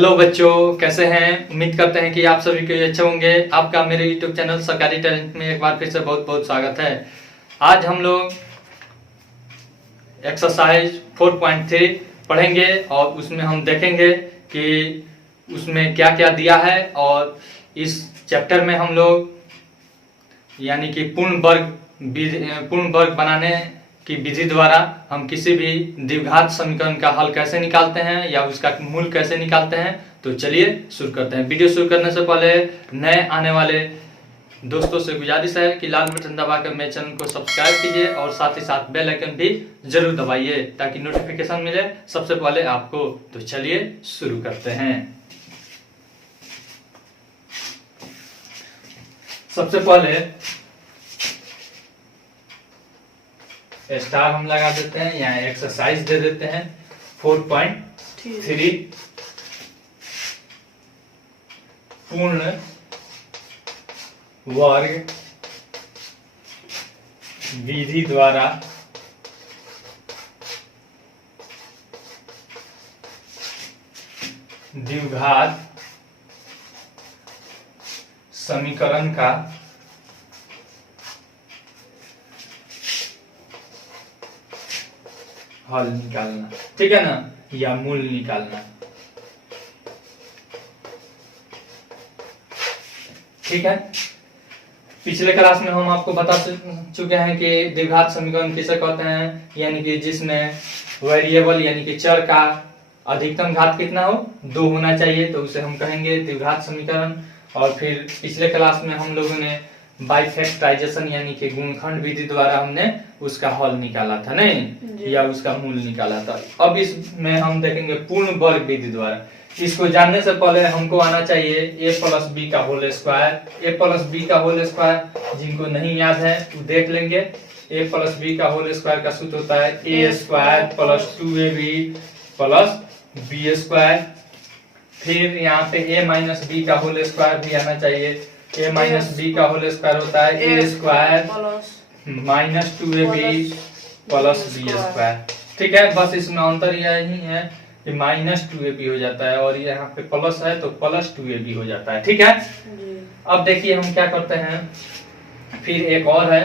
Hello बच्चों, कैसे हैं। उम्मीद करते हैं कि आप सभी के अच्छे होंगे। आपका मेरे यूट्यूब चैनल सरकारी टैलेंट में एक बार फिर से बहुत बहुत स्वागत है। आज हम लोग एक्सरसाइज 4.3 पढ़ेंगे और उसमें हम देखेंगे कि उसमें क्या क्या दिया है। और इस चैप्टर में हम लोग यानी कि पूर्ण वर्ग बनाने की विधि द्वारा हम किसी भी द्विघात समीकरण का हल कैसे निकालते हैं या उसका मूल कैसे निकालते हैं। तो चलिए शुरू करते हैं। वीडियो शुरू करने से पहले नए आने वाले दोस्तों से गुजारिश है कि लाल बटन दबाकर मेरे चैनल को सब्सक्राइब कीजिए और साथ ही साथ बेल आइकन भी जरूर दबाइए ताकि नोटिफिकेशन मिले सबसे पहले आपको। तो चलिए शुरू करते हैं। सबसे पहले स्टार हम लगा देते हैं, यहाँ एक्सरसाइज दे देते हैं 4.3 पूर्ण वर्ग विधि द्वारा द्विघात समीकरण का हल निकालना, ठीक है ना, या मूल निकालना। ठीक है, पिछले क्लास में हम आपको बता चुके हैं कि द्विघात समीकरण किसे कहते हैं, यानी कि जिसमें वेरिएबल यानी कि चर का अधिकतम घात कितना हो, 2 होना चाहिए, तो उसे हम कहेंगे द्विघात समीकरण। और फिर पिछले क्लास में हम लोगों ने बाइफैक्टराइजेशन यानी कि गुणनखंड विधि द्वारा हमने उसका हल निकाला था, नहीं, या उसका मूल निकाला था। अब इसमें हम देखेंगे पूर्ण वर्ग विधि द्वारा। इसको जानने से पहले हमको आना चाहिए a प्लस बी का whole square. a plus B का होल स्क्वायर जिनको नहीं याद है वो देख लेंगे। a प्लस बी का होल स्क्वायर का सूत्र होता है a square plus 2ab plus B square. फिर यहाँ पे a माइनस बी का होल स्क्वायर भी आना चाहिए। a माइनस बी का होल स्क्वायर होता है a square minus 2ab plus B square. ठीक है, बस इसमें अंतर यही है कि माइनस 2ab हो जाता है और यहाँ पे प्लस है तो प्लस 2ab हो जाता है। ठीक है, अब देखिए हम क्या करते हैं। फिर एक और है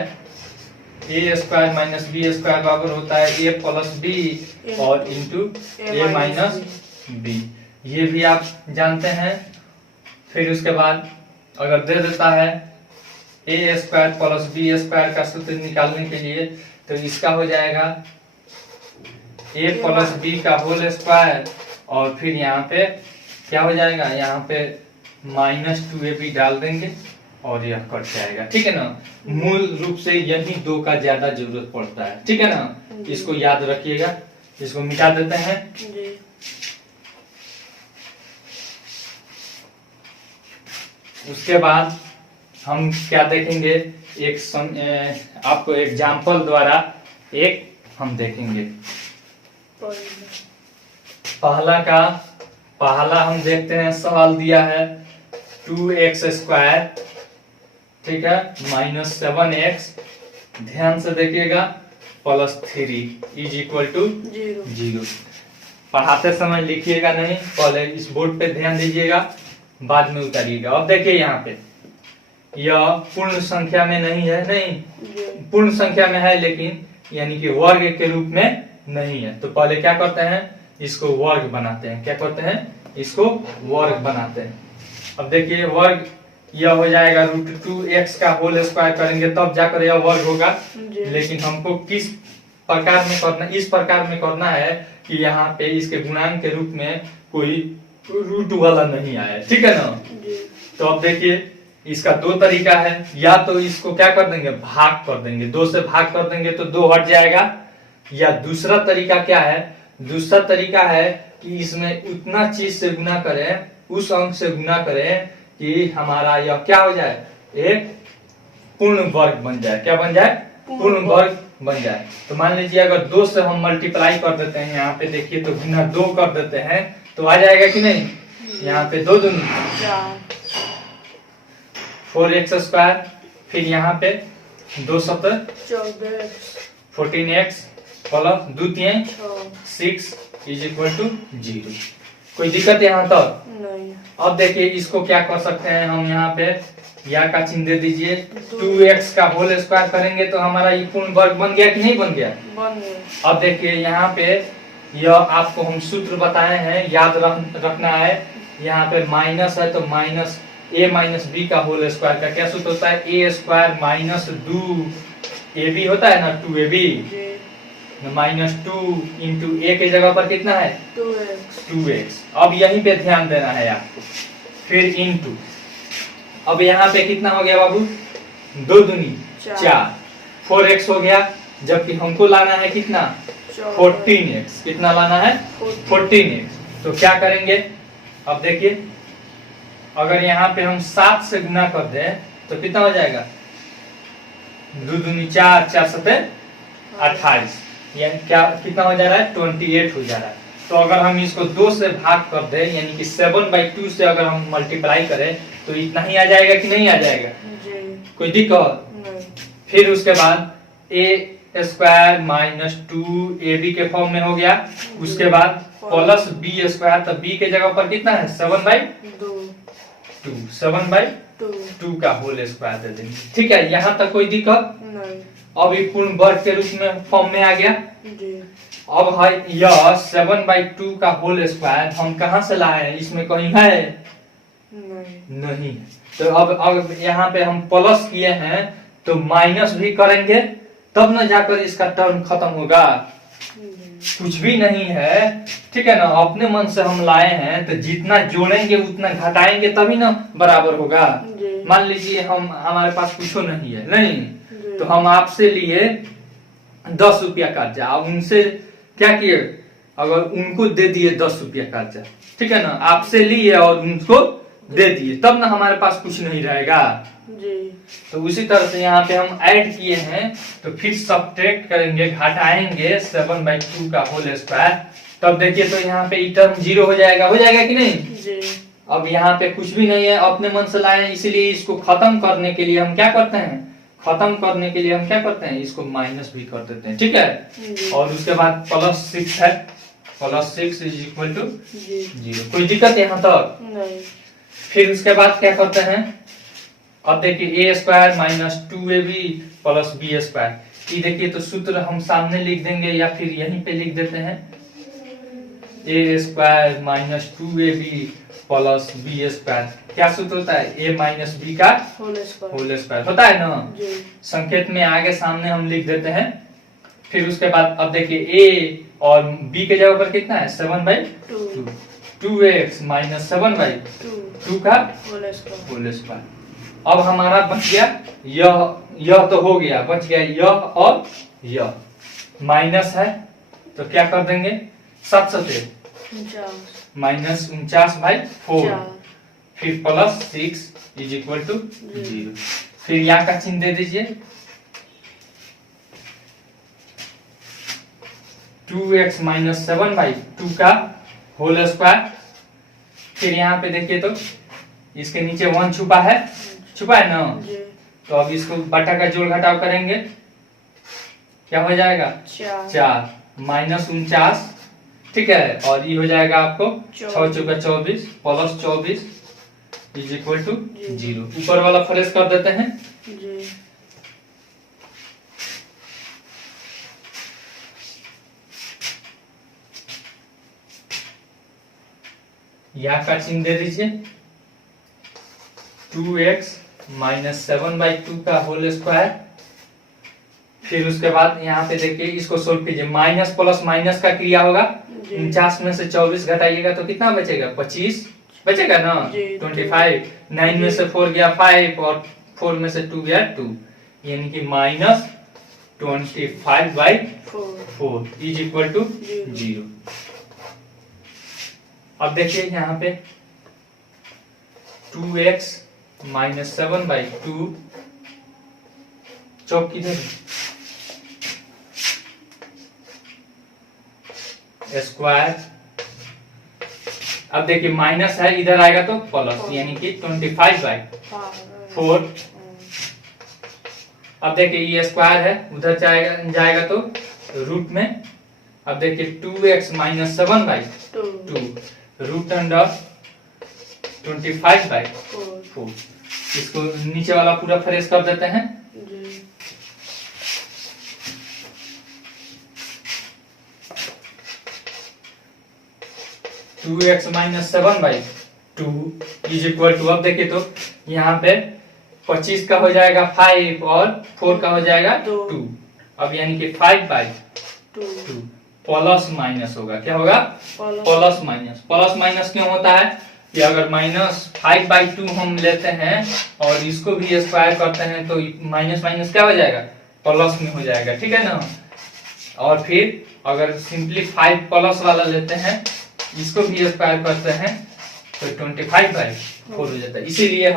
a square minus B square बराबर होता है a प्लस बी और इंटू a माइनस बी, ये भी आप जानते हैं। फिर उसके बाद अगर दे देता है a square plus B square का सूत्र निकालने के लिए, तो इसका हो जाएगा a प्लस बी का होल स्क्वायर और फिर यहाँ पे क्या हो जाएगा, यहाँ पे माइनस 2ab डाल देंगे और यह कट जाएगा। ठीक है ना, मूल रूप से यही 2 का ज्यादा जरूरत पड़ता है। ठीक है ना, इसको याद रखिएगा। इसको मिटा देते हैं। उसके बाद हम क्या देखेंगे, आपको एग्जाम्पल द्वारा एक हम देखेंगे। पहला हम देखते हैं, सवाल दिया है 2x स्क्वायर, ठीक है, माइनस 7x, ध्यान से देखिएगा, प्लस 3 इज इक्वल टू 0। पढ़ाते समय लिखिएगा नहीं, पहले इस बोर्ड पे ध्यान दीजिएगा, बाद में उतारिएगा। अब देखिए यहाँ पे यह पूर्ण संख्या में नहीं है, नहीं पूर्ण संख्या में है लेकिन यानी कि वर्ग के रूप में नहीं है। तो पहले क्या करते हैं, इसको वर्ग बनाते हैं। क्या करते हैं, इसको वर्ग बनाते हैं। अब देखिए वर्ग यह हो जाएगा √2x का होल स्क्वायर करेंगे तब जाकर यह वर्ग होगा। लेकिन हमको किस प्रकार में करना, इस प्रकार में करना है कि यहाँ पे इसके गुणांक के रूप में कोई रूट वाला नहीं आया। ठीक है ना, तो अब देखिए इसका 2 तरीका है। या तो इसको क्या कर देंगे, भाग कर देंगे, 2 से भाग कर देंगे तो 2 हट जाएगा। या दूसरा तरीका क्या है, दूसरा तरीका है कि इसमें उतना चीज से गुना करें, उस अंक से गुना करें कि हमारा यह क्या हो जाए, एक पूर्ण वर्ग बन जाए। क्या बन जाए, पूर्ण वर्ग बन जाए। तो मान लीजिए अगर 2 से हम मल्टीप्लाई कर देते हैं, यहाँ पे देखिए तो गुना 2 कर देते हैं तो आ जाएगा कि नहीं, यहाँ पे 2 दूनी 4x स्क्वायर, फिर यहाँ पे 2 7 14x plus 2 3 6 is equal to 0। कोई दिक्कत यहाँ तक? नहीं। अब देखिए इसको क्या कर सकते हैं हम, यहाँ पे या का चिन्ह दे दीजिए। 2x का होल स्क्वायर करेंगे तो हमारा ये पूर्ण वर्ग बन गया कि नहीं बन गया? बन गया। अब देखिए यहाँ पे यह आपको हम सूत्र बताए हैं, याद रखना है। यहाँ पे माइनस है तो माइनस a माइनस बी का होल स्क्वायर का क्या सूत्र होता है? ए स्क्वायर माइनस 2ab होता है ना, 2ab माइनस 2 इंटू ए के जगह पर कितना है? 2x। अब यहीं पे ध्यान देना है आपको। फिर इंटू, अब यहाँ पे कितना हो गया बाबू? 2 दूनी 4, 4x हो गया। जबकि हमको लाना है कितना? 14x। कितना लाना है? 14x। तो क्या करेंगे? अब देखिए अगर यहाँ पे हम 7 से गुना कर दें तो कितना हो जाएगा? 2 दूनी 4, 4 सते 28, यानी क्या कितना हो जा रहा है? 28 हो जा रहा है। तो अगर हम इसको 2 से भाग कर दें, यानी कि 7/2 से अगर हम मल्टीप्लाई करें तो इतना ही आ जाएगा कि नहीं आ जाएगा? कोई दिक्कत नहीं। फिर उसके बाद a स्क्वायर माइनस 2ab के फॉर्म में हो गया। उसके बाद प्लस b स्क्वायर, तो b के जगह पर कितना है? 7/2, 7/2 का होल स्क्वायर दे देंगे। ठीक है, यहाँ तक कोई दिक्कत नहीं। अब ये पूर्ण वर्ग के रूप में फॉर्म में आ गया। अब है यह 7/2 का होल स्क्वायर हम कहाँ से लाए हैं? इसमें कहीं है? नहीं। तो अब यहाँ पे हम प्लस किए हैं तो माइनस भी करेंगे तब न जाकर इसका टर्म खत्म होगा। कुछ भी नहीं है, ठीक है ना। अपने मन से हम लाए हैं तो जितना जोड़ेंगे उतना घटाएंगे तभी ना बराबर होगा। मान लीजिए हमारे पास कुछ नहीं है, नहीं तो हम आपसे लिए 10 रुपया कर्जा, अब उनसे क्या किए? अगर उनको दे दिए 10 रुपया कर्जा, ठीक है ना, आपसे लिए और उनको दे दिए, तब ना हमारे पास कुछ नहीं रहेगा जी। तो उसी तरह से यहाँ पे हम ऐड किए हैं तो फिर सब्ट्रैक्ट करेंगे, घटाएंगे 7/2 का होल स्क्वायर। तब देखिए तो यहाँ पे टर्म 0 हो जाएगा कि नहीं जी। अब यहाँ पे कुछ भी नहीं है, अपने मन से लाए, इसीलिए इसको खत्म करने के लिए हम क्या करते हैं? इसको माइनस भी कर देते हैं, ठीक है। और उसके बाद +6 है, +6 इज इक्वल टू 0। कोई दिक्कत यहाँ तक नहीं। फिर उसके बाद क्या करते हैं? अब देखिए a square minus 2ab plus b square. ये देखिए तो सूत्र हम सामने लिख देंगे या फिर यहीं पे लिख देते हैं। a square minus 2ab plus b square क्या सूत्र होता है? a माइनस b का होल स्क्वायर होता है ना। संकेत में आगे सामने हम लिख देते हैं। फिर उसके बाद अब देखिए a और b के जगह पर कितना है? 7/2, 2x माइनस 7/2 का होल स्क्वायर। अब हमारा बच गया यह तो हो गया, बच गया यह और यह। माइनस है तो क्या कर देंगे? 7 से माइनस 49/4, फिर +6 इज इक्वल टू 0। फिर यहाँ का चिन्ह दे दीजिए। 2x माइनस 7/2 का होल स्क्वायर। फिर यहाँ पे देखिए तो इसके नीचे 1 छुपा है ना, तो अब इसको बटा का जोड़ घटाव करेंगे, क्या हो जाएगा? 4 माइनस 49, ठीक है। और ये हो जाएगा आपको 6 चौका 24 प्लस 24 इज इक्वल टू 0। ऊपर वाला फ्रेश कर देते हैं। यहाँ का चिन्ह दे दीजिए। 2x माइनस 7/2 का होल स्क्वायर। फिर उसके बाद यहाँ पे देखिए इसको सोल्व कीजिए। माइनस प्लस माइनस का क्रिया होगा। 49 में से 24 घटाइएगा तो कितना बचेगा? 25 बचेगा ना। 25, 9 में से 4 गया 5 और 4 में से 2 गया 2, यानी कि माइनस 25/4 इज इक्वल टू 0। अब देखिए यहाँ पे 2x माइनस 7/2 चौक किधर स्क्वायर। अब देखिए माइनस है, इधर आएगा तो प्लस, यानी कि 25/4। अब देखिए ये स्क्वायर है, उधर जाएगा तो रूट में। अब देखिए 2x माइनस 7/2 रूट अंडर 25/4। इसको नीचे वाला पूरा फ्रेश कर देते हैं। 2x - 7/2 इज इक्वल टू, अब देखिए तो यहाँ पे 25 का हो जाएगा 5 और 4 का हो जाएगा 2। अब यानी कि 5/2 प्लस माइनस होगा, क्या होगा? Plus minus. प्लस माइनस क्यों होता है कि अगर -5/2 हम लेते हैं और इसको भी स्क्वायर करते हैं तो माइनस माइनस क्या हो जाएगा? प्लस में हो जाएगा, ठीक है ना। और फिर अगर सिंपली 5 प्लस वाला लेते हैं, इसको भी स्क्वायर करते हैं तो 25/4 हो जाता है। इसीलिए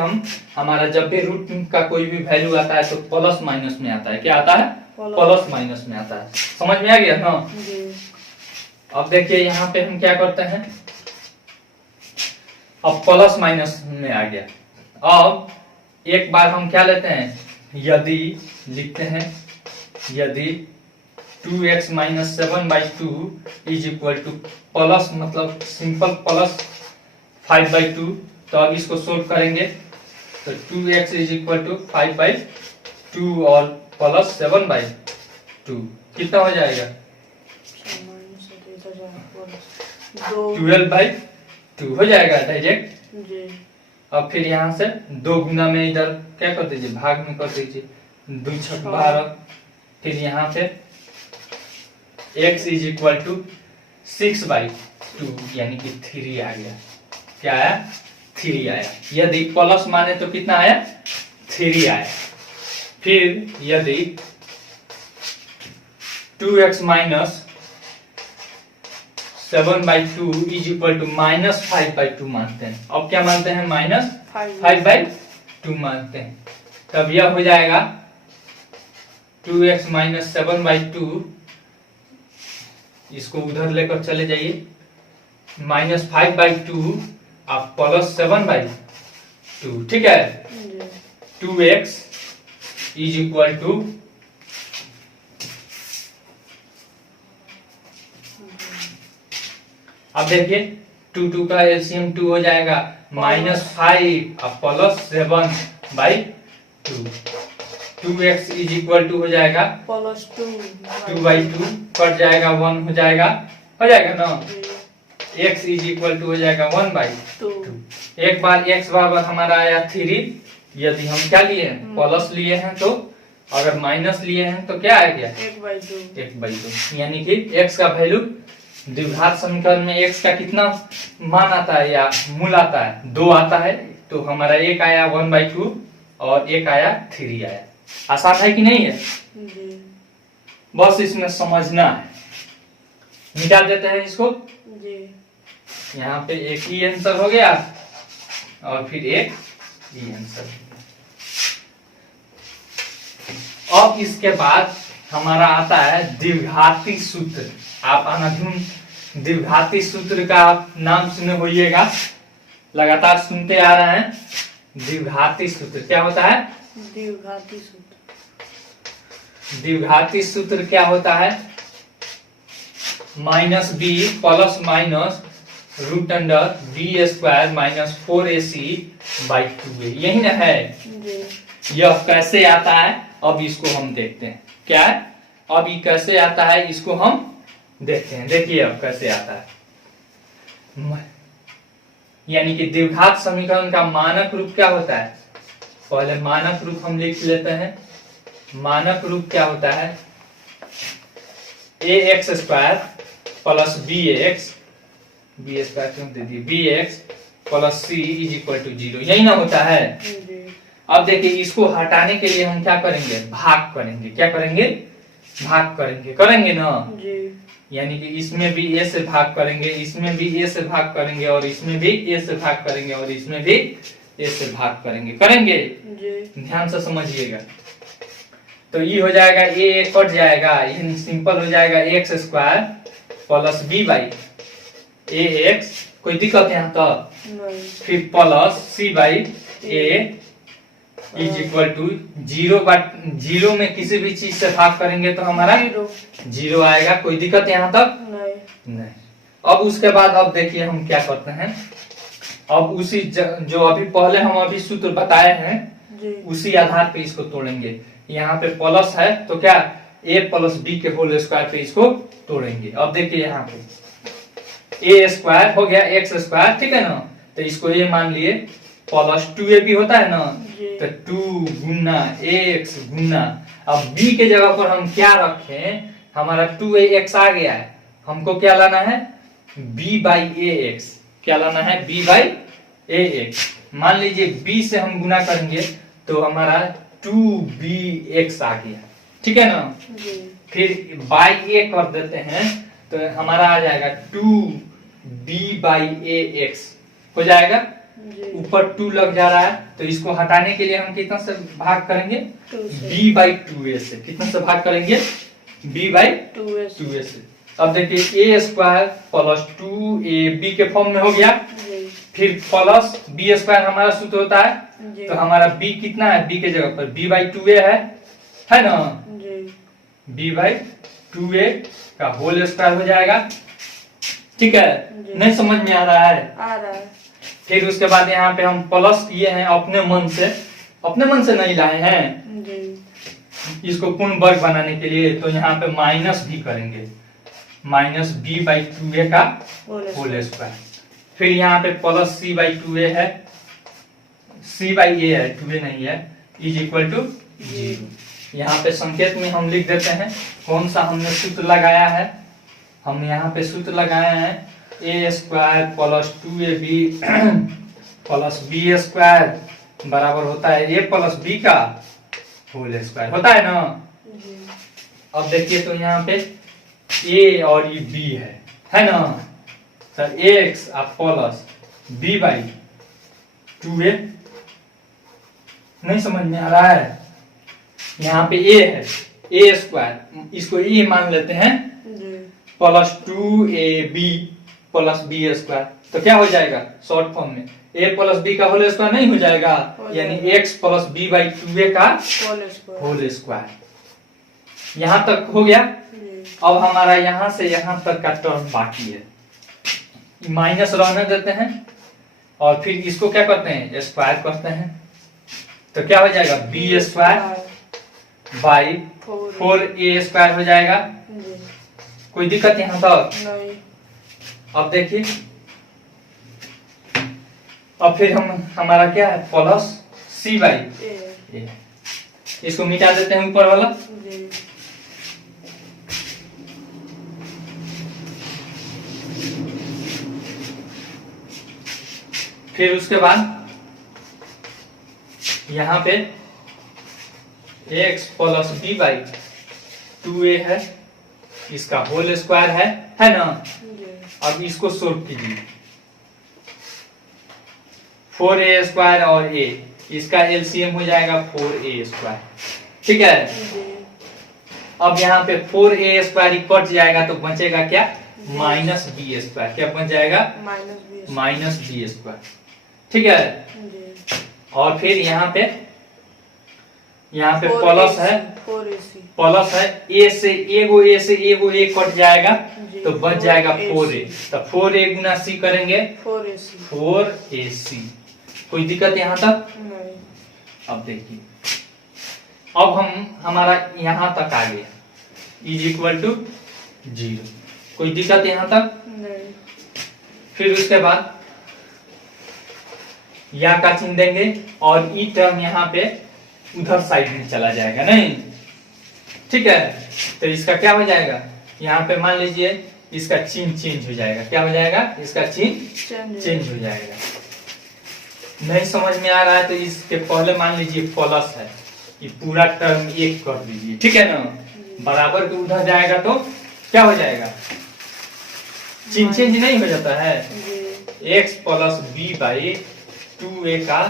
हमारा जब भी रूट का कोई भी वैल्यू आता है तो प्लस माइनस में आता है। क्या आता है? प्लस माइनस में आता है। समझ में आ गया ना? अब देखिए यहाँ पे हम क्या करते हैं, अब प्लस माइनस में आ गया। अब एक बार हम क्या लेते हैं, यदि लिखते हैं, यदि 2x - 7/2 is equal two plus, मतलब सिंपल प्लस 5/2, तो अब इसको सोल्व करेंगे तो 2x इज इक्वल टू 5/2 और प्लस 7/2 कितना हो जाएगा? 12/2 हो जाएगा डायरेक्ट। अब फिर यहाँ से 2 गुना में इधर क्या कर दीजिए, भाग में कर दीजिए, 2 × 6 = 12। फिर यहाँ पे x इज इक्वल टू 6/2 यानी कि 3 आ गया। क्या आया? 3 आया। यदि प्लस माने तो कितना आया? 3 आया। फिर यदि 2x - 7/2 इज इक्वल टू -5/2 मानते हैं। अब क्या मानते हैं? -5/2 मानते हैं। तब यह हो जाएगा 2x - 7/2, इसको उधर लेकर चले जाइए, -5/2 आप प्लस 7/2, ठीक है। 2x इज इक्वल टू, अब देखिए 2 का एलसीएम 2 हो जाएगा, -5 और plus 7/2। 2x is equal to हो जाएगा प्लस 2/2, कट जाएगा 1 हो जाएगा ना। x इज इक्वल टू हो जाएगा 1/2। एक बार x बराबर हमारा आया 3। यदि हम क्या लिए हैं, प्लस लिए हैं, तो अगर माइनस लिए हैं तो क्या आ गया? 1/2। यानी कि x का वैल्यू द्विघात समीकरण में x का कितना मान आता है या मूल आता है? 2 आता है। तो हमारा एक आया 1/2 और एक आया 3 आया। आसान है कि नहीं है? बस इसमें समझना है। मिटा देते हैं इसको। यहाँ पे एक ही आंसर हो गया और फिर एक ही आंसर। अब इसके बाद हमारा आता है द्विघाती सूत्र। आप अनाधुन द्विघाती सूत्र का नाम सुने होइएगा, लगातार सुनते आ रहे हैं। द्विघाती सूत्र क्या होता है? द्विघाती सूत्र क्या होता है? -b plus minus root under b² - 4ac/2a, यही ना है? यह कैसे आता है अब इसको हम देखते हैं। क्या है? अब ये कैसे आता है इसको हम देखते हैं। देखिए अब कैसे आता है। यानी कि द्विघात समीकरण का मानक रूप क्या होता है? पहले मानक रूप हम लिख लेते हैं। मानक रूप क्या होता है? ax² प्लस bx क्यों दे दिए, bx plus c is equal to 0, यही ना होता है। अब देखिए इसको हटाने के लिए हम क्या करेंगे? भाग करेंगे। क्या करेंगे? भाग करेंगे। करेंगे ना? यानी कि इसमें भी a से भाग करेंगे, इसमें भी a से भाग करेंगे, और इसमें भी a से भाग करेंगे, और इसमें भी a से भाग करेंगे। करेंगे? ध्यान से समझिएगा। तो ये हो जाएगा, a कट जाएगा, ये सिंपल हो जाएगा x² प्लस b/ax। कोई दिक्कत है यहाँ तक? फिर plus c/a is equal to 0 में किसी भी चीज से भाग करेंगे तो हमारा 0 आएगा। कोई दिक्कत यहाँ तक? नहीं। अब उसके बाद अब देखिए हम क्या करते हैं। अब उसी जो अभी पहले हम अभी सूत्र बताए हैं उसी आधार पे इसको तोड़ेंगे। यहाँ पे प्लस है तो क्या a प्लस बी के होल स्क्वायर पे इसको तोड़ेंगे। अब देखिए यहाँ पे a स्क्वायर हो गया x स्क्वायर, ठीक है ना, तो इसको a मान लिए, प्लस 2a भी होता है ना, तो 2 गुना x गुना, अब b के जगह पर हम क्या रखें, हमारा 2ax आ गया है, हमको क्या लाना है b बाई ax, क्या लाना है b बाई ax। मान लीजिए b से हम गुना करेंगे तो हमारा 2bx आ गया, ठीक है ना, फिर बाई a कर देते हैं तो हमारा आ जाएगा 2b बाई ax हो जाएगा। ऊपर 2 लग जा रहा है तो इसको हटाने के लिए हम कितना से भाग करेंगे, b बाई 2a से, कितना से भाग करेंगे, b बाई 2a से। अब देखिए a स्क्वायर प्लस 2ab के फॉर्म में हो गया, फिर प्लस b स्क्वायर हमारा सूत्र होता है, तो हमारा b कितना है, b के जगह पर b बाई 2a है ना, b बाई 2a का होल स्क्वायर हो जाएगा, ठीक है, नहीं समझ में आ रहा है, आ रहा है। फिर उसके बाद यहाँ पे हम प्लस किए हैं अपने मन से नहीं लाए हैं इसको पूर्ण वर्ग बनाने के लिए, तो यहाँ पे माइनस भी करेंगे, माइनस b बाई 2a का होल स्क्वायर, फिर यहाँ पे प्लस c बाई 2a है, c बाई a है, 2a नहीं है, इज इक्वल टू 0। यहाँ पे संकेत में हम लिख देते हैं कौन सा हमने सूत्र लगाया है, हमने यहाँ पे सूत्र लगाया है a square plus 2ab plus b square बराबर होता है a प्लस b का होल स्क्वायर, होता है ना। अब देखिए तो यहाँ पे a और ये b है ना, तो x plus b by 2a, नहीं समझ में आ रहा है, यहाँ पे a है a स्क्वायर, इसको a मान लेते हैं, plus 2ab plus b square, तो क्या हो जाएगा शॉर्ट फॉर्म में a प्लस b का होल स्क्वायर नहीं हो जाएगा, यानी x plus b by 2a का होल स्क्वायर। यहाँ तक हो गया। अब हमारा यहाँ से यहाँ तक का टर्म बाकी है, माइनस रहने देते हैं और फिर इसको क्या करते हैं, स्क्वायर करते हैं, तो क्या हो जाएगा b square by 4a square हो जाएगा। कोई दिक्कत यहाँ तक नहीं। अब देखिए, अब फिर हमारा क्या है, प्लस c बाई a, इसको मिटा देते हैं ऊपर वाला, फिर उसके बाद यहाँ पे x plus b by 2a है, इसका होल स्क्वायर है ना। अब इसको सोल्व कीजिए, 4a स्क्वायर और a, इसका एलसीएम हो जाएगा 4a स्क्वायर, ठीक है। अब यहाँ पे 4a स्क्वायर कट जाएगा तो बचेगा क्या, माइनस b स्क्वायर, क्या बच जाएगा, माइनस b स्क्वायर, ठीक है। और फिर यहाँ पे प्लस है, प्लस है, a से एगो a कट जाएगा तो बच जाएगा 4a, तो 4a गुना c करेंगे 4ac। कोई दिक्कत यहाँ तक नहीं। अब देखिए, अब हमारा यहाँ तक आ गया, इज इक्वल टू 0। कोई दिक्कत यहाँ तक नहीं। फिर उसके बाद या का चिन्ह देंगे और ई टर्म यहाँ पे उधर साइड में चला जाएगा, नहीं, ठीक है। तो इसका क्या हो जाएगा, यहाँ पे मान लीजिए इसका चिन्ह चेंज हो जाएगा, क्या हो जाएगा, इसका चिन्ह चेंज हो जाएगा। नहीं समझ में आ रहा है तो इसके पहले मान लीजिए प्लस है, ये पूरा टर्म एक कर दीजिए, ठीक है ना, बराबर के उधर जाएगा तो क्या हो जाएगा, चिन्ह चेंज नहीं हो जाता है, x plus b by 2a का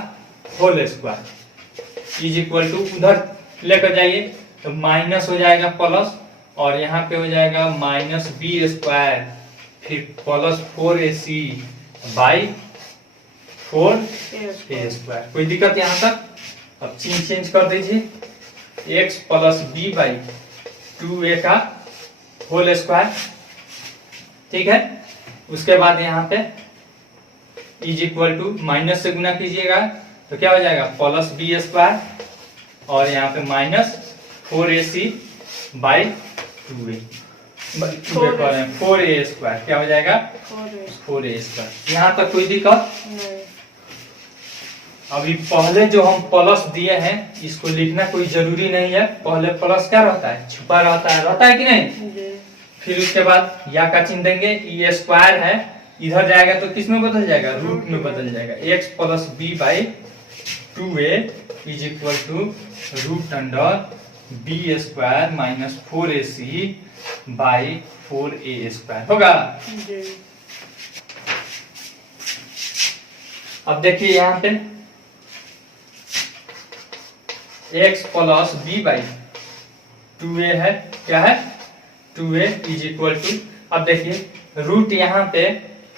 whole square is equal to, उधर लेकर जाइए तो माइनस हो जाएगा प्लस, और यहाँ पे हो जाएगा माइनस b स्क्वायर, फिर plus 4ac by 4a square. कोई दिक्कत यहाँ तक। अब चिन्ह चेंज कर दीजिए, x plus b by 2a का होल स्क्वायर, ठीक है। उसके बाद यहाँ पे इज इक्वल टू माइनस से गुना कीजिएगा तो क्या हो जाएगा प्लस बी स्क्वायर और यहाँ पे minus 4ac by 2a 4a square क्या हो जाएगा 4a स्क्वायर। यहाँ तक कोई दिक्कत नहीं। अभी पहले जो हम प्लस दिए हैं इसको लिखना कोई जरूरी नहीं है, पहले प्लस क्या रहता है छुपा रहता है कि नहीं। फिर उसके बाद या का चिन्ह देंगे, ये स्क्वायर है इधर जाएगा तो किस में बदल जाएगा रूट में बदल जाएगा। x plus B by 2a is equal to root under B square minus 4ac by 4a square होगा। अब देखिए यहाँ पे x plus B by 2a है, क्या है 2a इज इक्वल टू, अब देखिए रूट यहाँ पे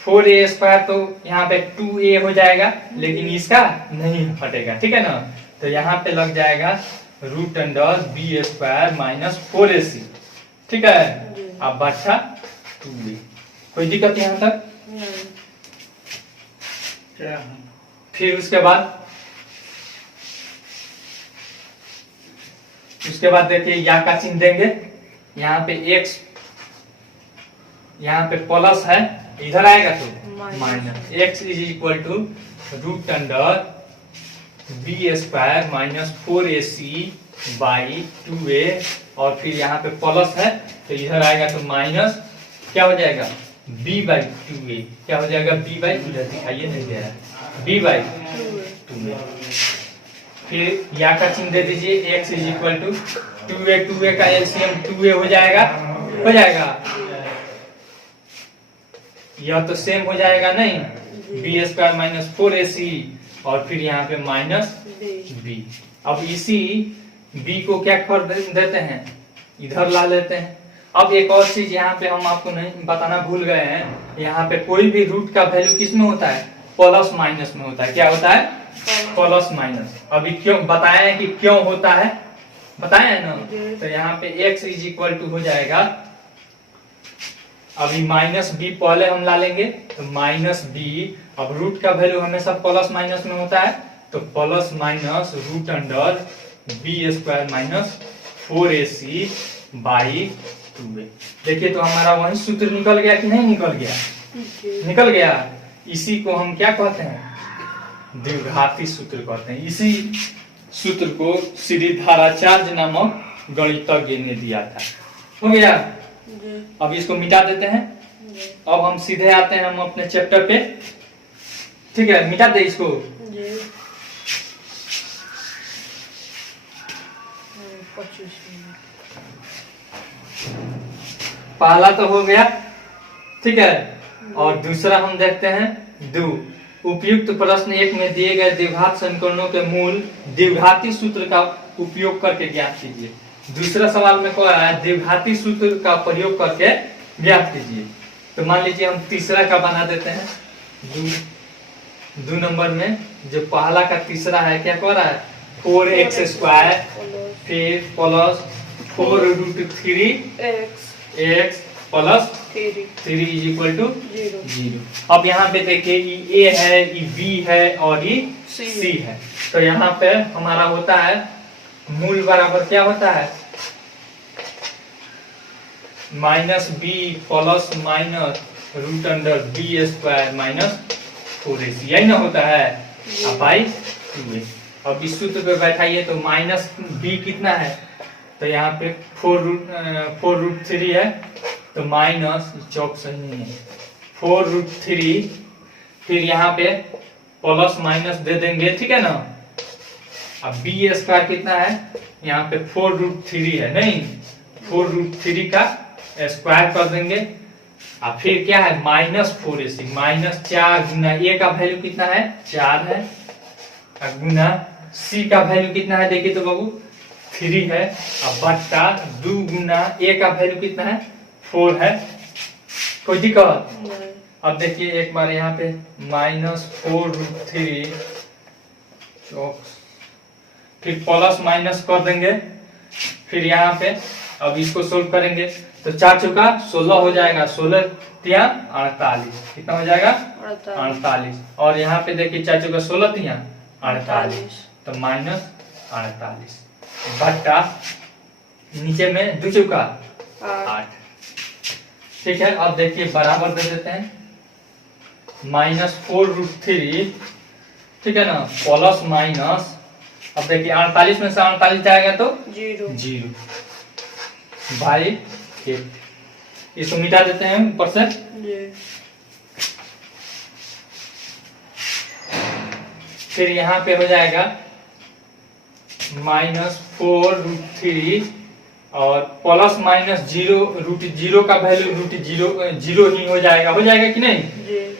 4a स्क्वायर तो यहाँ पे 2a हो जाएगा लेकिन इसका नहीं हटेगा, ठीक है ना। तो यहाँ पे लग जाएगा root under B square minus 4ac, ठीक है। अब बचा 2a, कोई दिक्कत यहाँ तक क्या। फिर उसके बाद देखिए या का चिन्ह देंगे, यहाँ पे x यहाँ पे प्लस है इधर आएगा तो minus x is equal to root under B square minus 4ac by 2a और फिर यहाँ पे प्लस है तो इधर आएगा तो माइनस क्या हो जाएगा b बाई 2a, क्या हो जाएगा b बाई, इधर दिखाइए नहीं दे रहा है, b बाई 2a। फिर या का चिन्ह दे दीजिए, x is equal to 2a का एलसीएम 2a हो जाएगा यह तो सेम हो जाएगा नहीं, बी स्क्वायर माइनस 4ac और फिर यहाँ पे माइनस b। अब इसी b को क्या कर देते हैं इधर ला लेते हैं। अब एक और चीज यहाँ पे हम आपको नहीं बताना भूल गए हैं, यहाँ पे कोई भी रूट का वैल्यू किस में होता है प्लस माइनस में होता है, क्या होता है प्लस माइनस। अभी क्यों बताया है कि क्यों होता है, बताया है ना। तो यहाँ पे x इज इक्वल टू हो जाएगा, अभी माइनस बी पहले हम ला लेंगे तो माइनस बी, अब रूट का वैल्यू हमेशा प्लस माइनस में होता है तो plus minus root under B square minus 4ac by 2a। देखिए तो हमारा वही सूत्र निकल गया कि नहीं निकल गया, निकल गया। इसी को हम क्या कहते हैं द्विघाती सूत्र कहते हैं। इसी सूत्र को श्रीधराचार्य नामक गणितज्ञ ने दिया था, हो गया। अब इसको मिटा देते हैं, अब हम सीधे आते हैं हम अपने चैप्टर पे, ठीक है। मिटा दे इसको, पहला तो हो गया, ठीक है। और दूसरा हम देखते हैं दो, उपयुक्त प्रश्न एक में दिए गए द्विघात समीकरणों के मूल द्विघाती सूत्र का उपयोग करके ज्ञात कीजिए। दूसरा सवाल में कह रहा है द्विघाती सूत्र का प्रयोग करके ज्ञात कीजिए। तो मान लीजिए हम तीसरा का बना देते हैं, दो नंबर में जो पहला का तीसरा है क्या कह रहा है 4x स्क्वायर फिर plus 4 root 3x plus 3 is equal to 0। अब यहाँ पे देखिए ये a है, ये b है और ये c है। तो यहाँ पे हमारा होता है मूल बराबर क्या होता है minus B plus minus root under B square minus 4ac, यही ना होता है अब बाई 2a। अब इस सूत्र पे बैठाइए तो माइनस बी कितना है तो यहाँ पे 4 रूट 3 है तो माइनस चौक सही नहीं है 4 रूट 3, फिर यहाँ पे प्लस माइनस दे देंगे, ठीक है ना। अब बी स्क्वायर कितना है यहाँ पे 4 रूट 3 है, नहीं 4 रूट 3 का स्क्वायर कर देंगे। अब फिर क्या है minus 4ac minus 4 Guna a का वैल्यू कितना है 4 है, गुना c का वैल्यू कितना है देखिए तो बाबू 3 है, अब बट्टा 2 गुना a का वैल्यू कितना है 4 है, कोई दिक्कत। अब देखिए एक बार यहाँ पे माइनस 4 रूट 3 फिर प्लस माइनस कर देंगे, फिर यहाँ पे अब इसको सोल्व करेंगे तो 4 चौका 16 हो जाएगा, 16 तिया 48, कितना हो जाएगा 48। और यहाँ पे देखिए 4 चौका 16 तिया 48, तो माइनस 48 बट्टा नीचे में 2 चौका 8। ठीक है, अब देखिए बराबर दे देते हैं -4√3, ठीक है ना, प्लस माइनस, अब देखिए 48 में से 48 जाएगा तो 0 बाई 8, इसको मिटा देते हैं ऊपर से। फिर यहाँ पे हो जाएगा -4√3 और प्लस माइनस 0 का वैल्यू √0 ही हो जाएगा कि नहीं?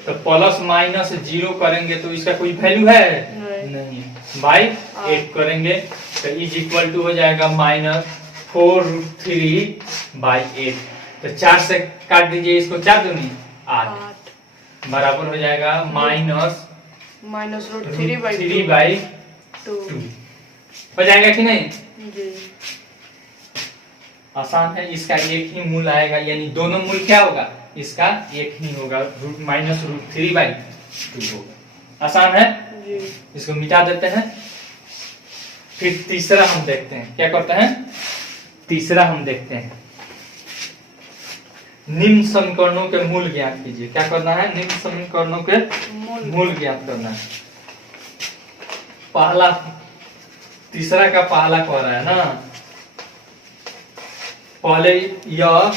तो प्लस माइनस 0 करेंगे तो इसका कोई वैल्यू है नहीं, बाई 8 करेंगे तो इज इक्वल टू हो जाएगा -4√3 बाई 8। तो 4 से काट दीजिए इसको, 4 दूनी 8 बराबर हो जाएगा -√3 बाई 2 हो जाएगा कि नहीं? आसान है, इसका एक ही मूल आएगा, यानी दोनों मूल क्या होगा, इसका एक ही होगा, -√3 बाई 2 होगा। आसान है, इसको मिटा देते हैं। फिर तीसरा हम देखते हैं, क्या करते हैं, तीसरा हम देखते हैं, निम्न समीकरणों के मूल ज्ञात कीजिए। क्या करना है, निम्न समीकरणों के मूल ज्ञात करना है। पहला तीसरा का पहला कह रहा है ना, पहले यह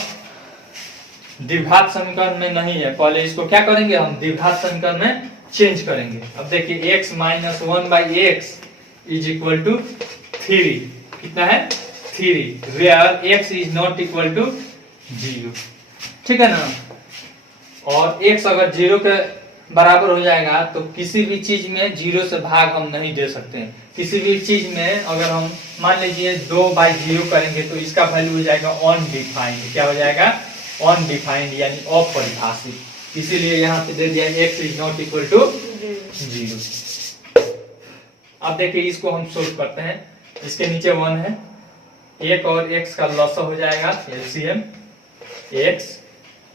द्विघात समीकरण में नहीं है, पहले इसको क्या करेंगे हम, द्विघात समीकरण में चेंज करेंगे। अब देखिए x - 1/x is equal to 3, कितना है 3, where x is not equal to 0, ठीक है ना। और x अगर 0 के बराबर हो जाएगा तो किसी भी चीज में 0 से भाग हम नहीं दे सकते हैं। किसी भी चीज में अगर हम मान लीजिए 2/0 करेंगे तो इसका वैल्यू हो जाएगा अनडिफाइंड। क्या हो जाएगा, अनडिफाइंड यानी अपरिभाषित, इसीलिए यहाँ पे दे दिया x is not equal to 0। अब देखिए इसको हम सोल्व करते हैं, इसके नीचे 1 है, 1 और x का लॉस हो जाएगा एलसीएम x,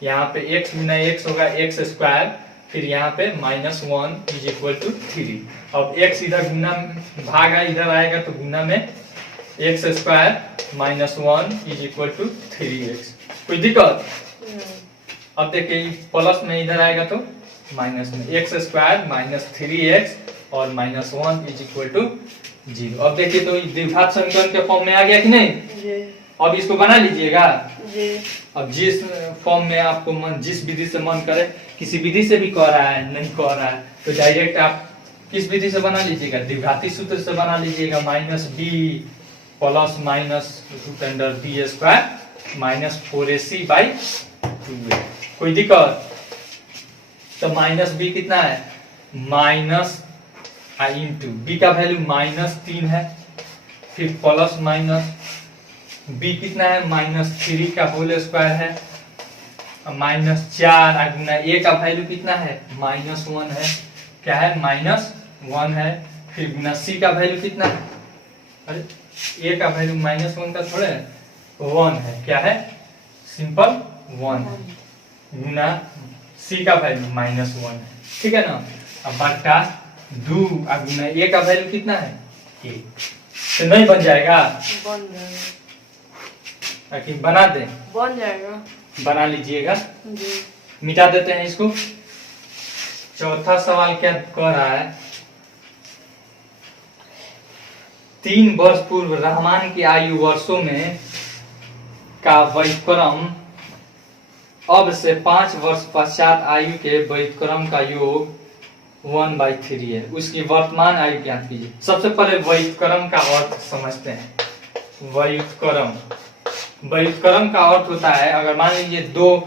यहाँ पे x गुना x होगा x स्क्वायर, फिर यहाँ पे -1 इज इक्वल टू 3। अब x इधर गुना भाग है, इधर आएगा तो गुना में x square -1 is equal to 3x। कोई दिक्कत? अब देखिए प्लस में इधर आएगा तो माइनस में x स्क्वायर -3x और -1 इज इक्वल टू 0। अब देखिए तो द्विघात समीकरण के फॉर्म में आ गया कि नहीं? अब इसको बना लीजिएगा। अब जिस फॉर्म में आपको मन, जिस विधि से मन करे, किसी विधि से भी कह रहा है नहीं कह रहा है तो डायरेक्ट आप किस विधि से बना लीजिएगा, द्विघाती सूत्र से बना लीजिएगा, -b plus -√b square -4ac/2a। कोई दिक्कत? तो -b कितना है, इंटू b का वैल्यू -3 है, फिर प्लस माइनस b कितना है -3 का होल स्क्वायर है, -4 गुना a का वैल्यू कितना है -1 है, क्या है -1 है, फिर गुना c का वैल्यू कितना है, अरे a का वैल्यू -1 का थोड़ा 1 है, क्या है सिंपल 1 है, गुना c का वैल्यू -1 है, ठीक है ना। अब बट्टा 2 गुना a का वैल्यू कितना है 1, तो नहीं बन जाएगा? बन जाएगा, ताकि बना दे, बन जाएगा, बना लीजिएगा। जी। मिटा देते हैं इसको। चौथा सवाल क्या कह रहा है, 3 वर्ष पूर्व रहमान की आयु वर्षों में का व्युत्क्रम अब से 5 वर्ष पश्चात आयु के व्युत्क्रम का योग 1/3 है, उसकी वर्तमान आयु ज्ञात कीजिए। सबसे पहले व्युत्क्रम का अर्थ समझते हैं। व्युत्क्रम का अर्थ होता है, अगर मान लीजिए 2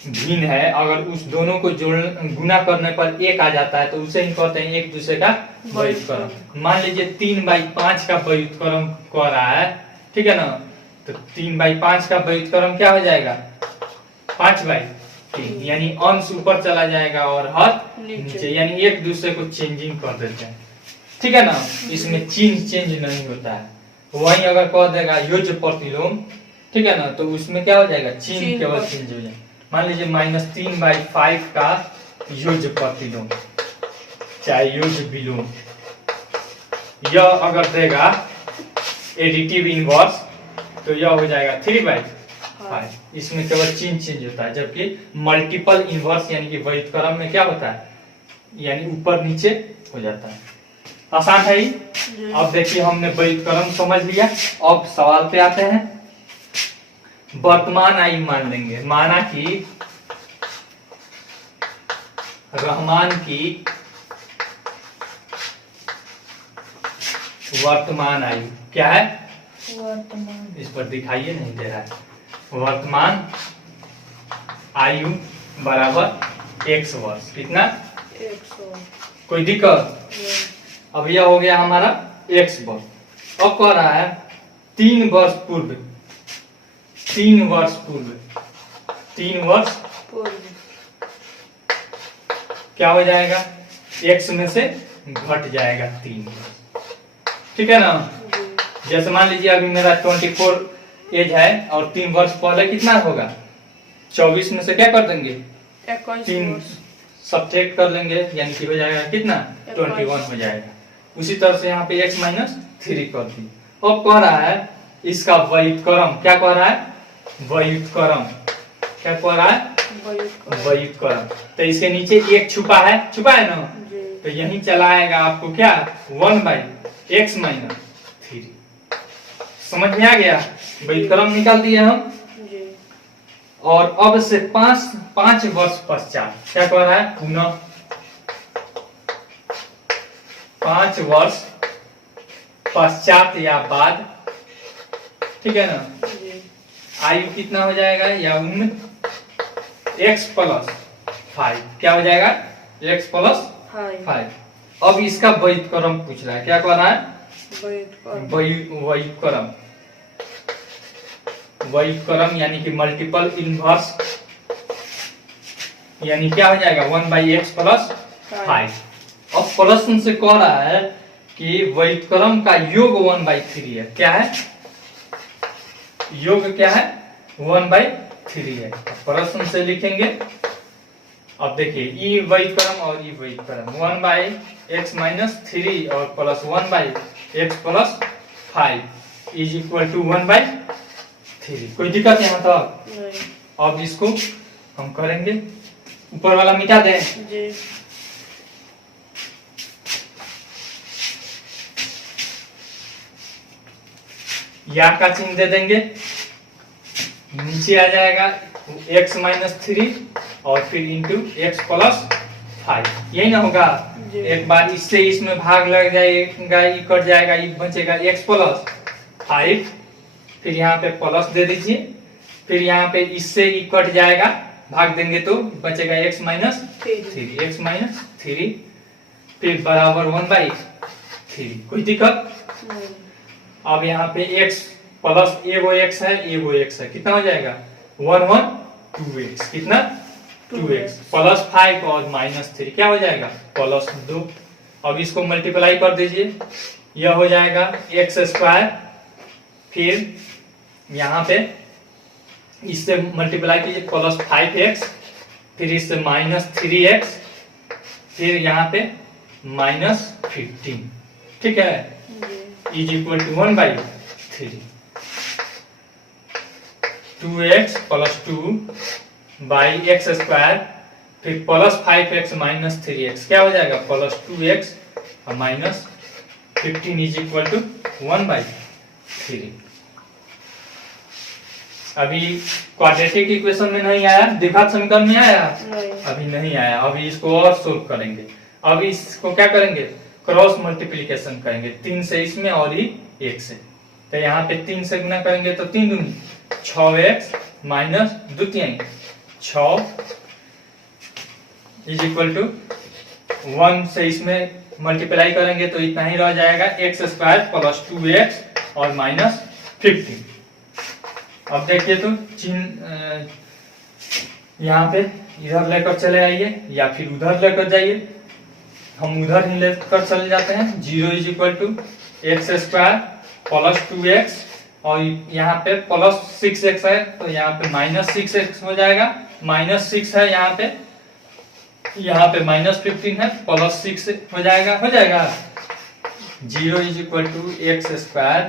भिन्न है, अगर उस दोनों को गुना करने पर 1 आ जाता है तो उसे ही कहते हैं एक दूसरे का व्युत्क्रम। मान लीजिए 3/5 का व्युत्क्रम कह रहा है, ठीक है ना, तो 3/5 का व्युत्क्रम क्या हो जाएगा 5/3, यानी अंश ऊपर चला जाएगा और हाथ नीचे, यानी एक दूसरे को चेंजिंग कर देते हैं, ठीक है ना। इसमें चिन्ह चेंज नहीं होता है। वहीं अगर कह देगा योज्य प्रतिलोम, ठीक है ना, तो उसमें क्या हो जाएगा, चिन्ह चिन्ह केवल पर। चेंज हो जाएगा। मान लीजिए -3/5 का योग प्रतिलोम चाहे योग विलोम, यह अगर देगा एडिटिव इनवर्स तो यह हो जाएगा 3/5। इसमें केवल चिन्ह चेंज होता है, जबकि मल्टीपल इनवर्स यानी कि व्युत्क्रम में क्या होता है, यानी ऊपर नीचे हो जाता है। आसान है ही। जी। अब देखिए हमने व्युत्क्रम समझ लिया, अब सवाल पे आते हैं। वर्तमान आयु मान लेंगे, माना कि रहमान की वर्तमान आयु क्या है, वर्तमान इस पर दिखाइए, नहीं दे रहा है। वर्तमान आयु बराबर x वर्ष, कितना, 100। कोई दिक्कत। अब यह हो गया हमारा x वर्ष। अब कह रहा है 3 वर्ष पूर्व, 3 वर्ष पूर्व, 3 वर्ष पूर्व क्या हो जाएगा, x में से घट जाएगा 3 वर्ष, ठीक है ना। जी। जैसे मान लीजिए अभी मेरा 24 एज है और 3 वर्ष पहले कितना होगा, 24 में से क्या कर देंगे, 21 3 वर्ष। सब्ट्रैक्ट कर लेंगे, यानी कि हो जाएगा कितना, 21 हो जाएगा। उसी तरह से यहाँ पे x - 3 कर दी। अब कह रहा है इसका व्युत्क्रम, क्या कह रहा है, व्युत्क्रम, क्या कह रहा है, व्युत्क्रम। व्युत्क्रम। तो इसके नीचे एक छुपा है ना, जी। तो यही चला आएगा आपको क्या, 1/x - 3। समझ में आ गया, व्युत्क्रम निकाल दिए हम। जी। और अब से 5 वर्ष पश्चात क्या कह रहा है, पुनः 5 वर्ष पश्चात या बाद, ठीक है ना, जी। आयु कितना हो जाएगा, या उम्र x + 5, क्या हो जाएगा, x + 5। अब इसका व्युत्क्रम पूछ रहा है, क्या कह रहा है, व्युत्क्रम। व्युत्क्रम, व्युत्क्रम यानी कि मल्टीपल इनवर्स, यानी क्या हो जाएगा 1/x + 5। अब प्रश्न से कह रहा है कि व्युत्क्रम का योग 1/3 है, क्या है, योग क्या है, 1/3 है। प्रश्न से लिखेंगे, अब देखिए ई व्युत्क्रम और ई व्युत्क्रम, 1/x - 3 और plus 1/x + 5 is equal to 1/3। कोई दिक्कत यहाँ तक। नहीं। अब इसको हम करेंगे, ऊपर वाला मिटा दें। जी। या का चिन्ह दे देंगे, नीचे आ जाएगा x - 3 और फिर इंटू x + 5, यही ना होगा। जी। एक बार इससे इसमें भाग लग जाएगा, ये कट जाएगा, ये बचेगा x + 5, फिर यहाँ पे प्लस दे दीजिए, फिर यहाँ पे इससे ये कट जाएगा, भाग देंगे तो बचेगा x - 3, x - 3 फिर बराबर 1/3। कोई दिक्कत। नहीं। अब यहाँ पे x प्लस एगो x है, एगो x है, कितना हो जाएगा 1 1 2x, कितना 2x + 5 और -3 क्या हो जाएगा +2। अब इसको मल्टीप्लाई कर दीजिए, यह हो जाएगा x², फिर यहाँ पे इससे मल्टीप्लाई कीजिए +5x, फिर इससे -3x, फिर यहाँ पे -15, ठीक है, जी। Is equal to 1/3। 2x + 2/x², फिर +5x - 3x क्या हो जाएगा +2x और -15 इज इक्वल टू 1/3। अभी क्वाड्रेटिक इक्वेशन में नहीं आया, द्विघात समीकरण में आया, नहीं। अभी नहीं आया। अभी इसको और सोल्व करेंगे। अभी इसको क्या करेंगे, क्रॉस मल्टीप्लिकेशन करेंगे, 3 से इसमें और ही 1 से। तो यहाँ पे 3 से गुना करेंगे तो 3 दूनी 6x - 2 6 इज इक्वल टू 1 से इसमें मल्टीप्लाई करेंगे तो इतना ही रह जाएगा x² + 2x और -15। अब देखिए तो चिन्ह यहाँ पे इधर लेकर चले आइए या फिर उधर लेकर जाइए, हम उधर ही लेकर चले जाते हैं। 0 is equal to x² + 2x और यहाँ पे प्लस 6x है तो यहाँ पे माइनस 6x हो जाएगा, माइनस 6 है यहाँ पे माइनस 15 है, प्लस 6 हो जाएगा 0 is equal to X square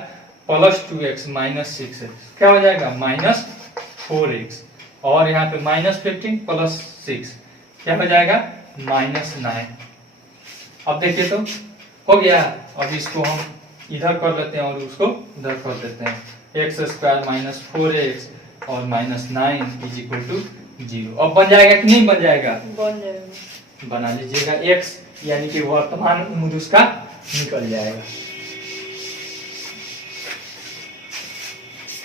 plus 2x minus 6x क्या हो जाएगा माइनस 4x, और यहाँ पे माइनस 15 प्लस 6 क्या हो जाएगा माइनस 9। अब देखिए तो हो गया। अब इसको हम इधर कर लेते हैं और उसको इधर कर देते हैं, एक्स स्क्वायर माइनस 4x और माइनस 9 इज इक्वल टू 0। अब बन जाएगा कि नहीं बन जाएगा, बन जाएगा। बना लीजिएगा, x यानी कि वर्तमान उम्र उसका निकल जाएगा।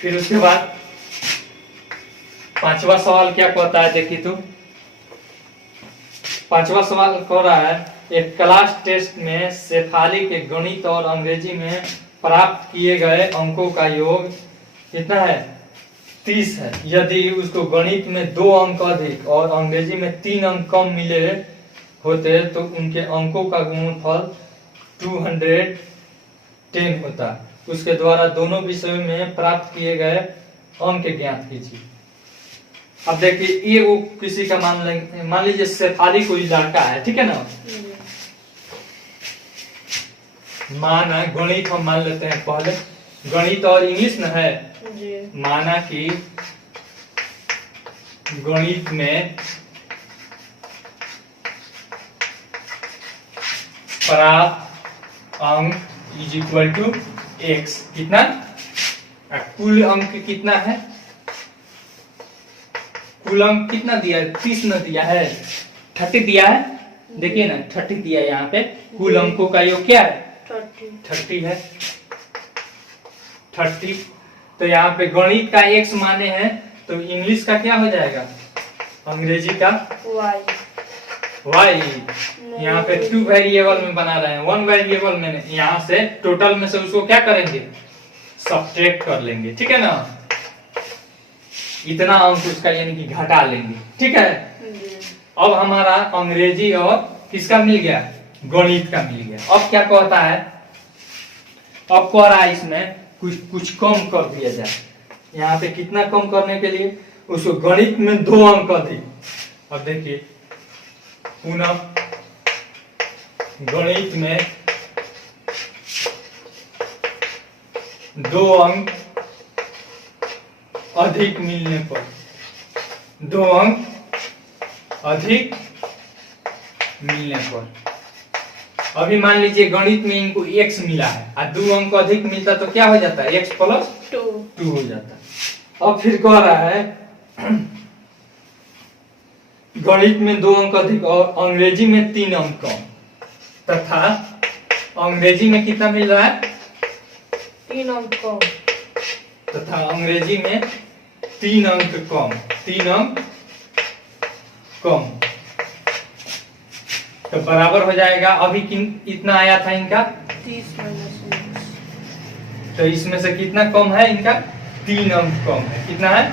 फिर उसके बाद पांचवा सवाल क्या कहता है, देखिए तो पांचवा सवाल कह रहा है एक क्लास टेस्ट में शेफाली के गणित और अंग्रेजी में प्राप्त किए गए अंकों का योग कितना है 30 है। यदि उसको गणित में 2 अंक अधिक और अंग्रेजी में 3 अंक कम मिले होते तो उनके अंकों का गुणनफल 210 होता। उसके द्वारा दोनों विषयों में प्राप्त किए गए अंक ज्ञात कीजिए। अब देखिए ये वो किसी का मान लीजिए शेफाली कोई लड़का है, ठीक है ना, माना गणित हम मान लेते हैं पहले, गणित और इंग्लिश न है जी। माना कि गणित में प्राप्त अंक इज इक्वल टू x कितना, कुल अंक कितना है, कुल अंक कितना दिया है 30 न दिया है 30 दिया है, देखिए ना 30 दिया है यहाँ पे, कुल अंकों का योग क्या है 30 है 30। तो यहाँ पे गणित का x माने हैं तो इंग्लिश का क्या हो जाएगा, अंग्रेजी का y। यहाँ पे 2 वेरिएबल में बना रहे हैं, 1 वेरिएबल में, यहाँ से टोटल में से उसको क्या करेंगे सब्ट्रैक्ट कर लेंगे, ठीक है ना, इतना अंक उसका यानी कि घटा लेंगे, ठीक है। अब हमारा अंग्रेजी और किसका मिल गया, गणित का मिल गया। अब क्या कहता है, अब कह रहा है इसमें कुछ कम कर दिया जाए। यहाँ पे कितना कम करने के लिए, उसको गणित में 2 अंक अधिक। अब देखिए पुनः गणित में 2 अंक अधिक मिलने पर, 2 अंक अधिक मिलने पर, अभी मान लीजिए गणित में इनको x मिला है और 2 अंक अधिक मिलता तो क्या हो जाता है x प्लस 2 हो जाता है। अब फिर कह रहा है गणित में 2 अंक अधिक और अंग्रेजी में 3 अंक कम, तथा अंग्रेजी में कितना मिल रहा है 3 अंक कम, तथा अंग्रेजी में 3 अंक कम, 3 अंक कम, तो बराबर हो जाएगा। अभी इतना आया था इनका 30 - 1। तो इसमें से कितना कम है इनका 3 अंक कम है, कितना है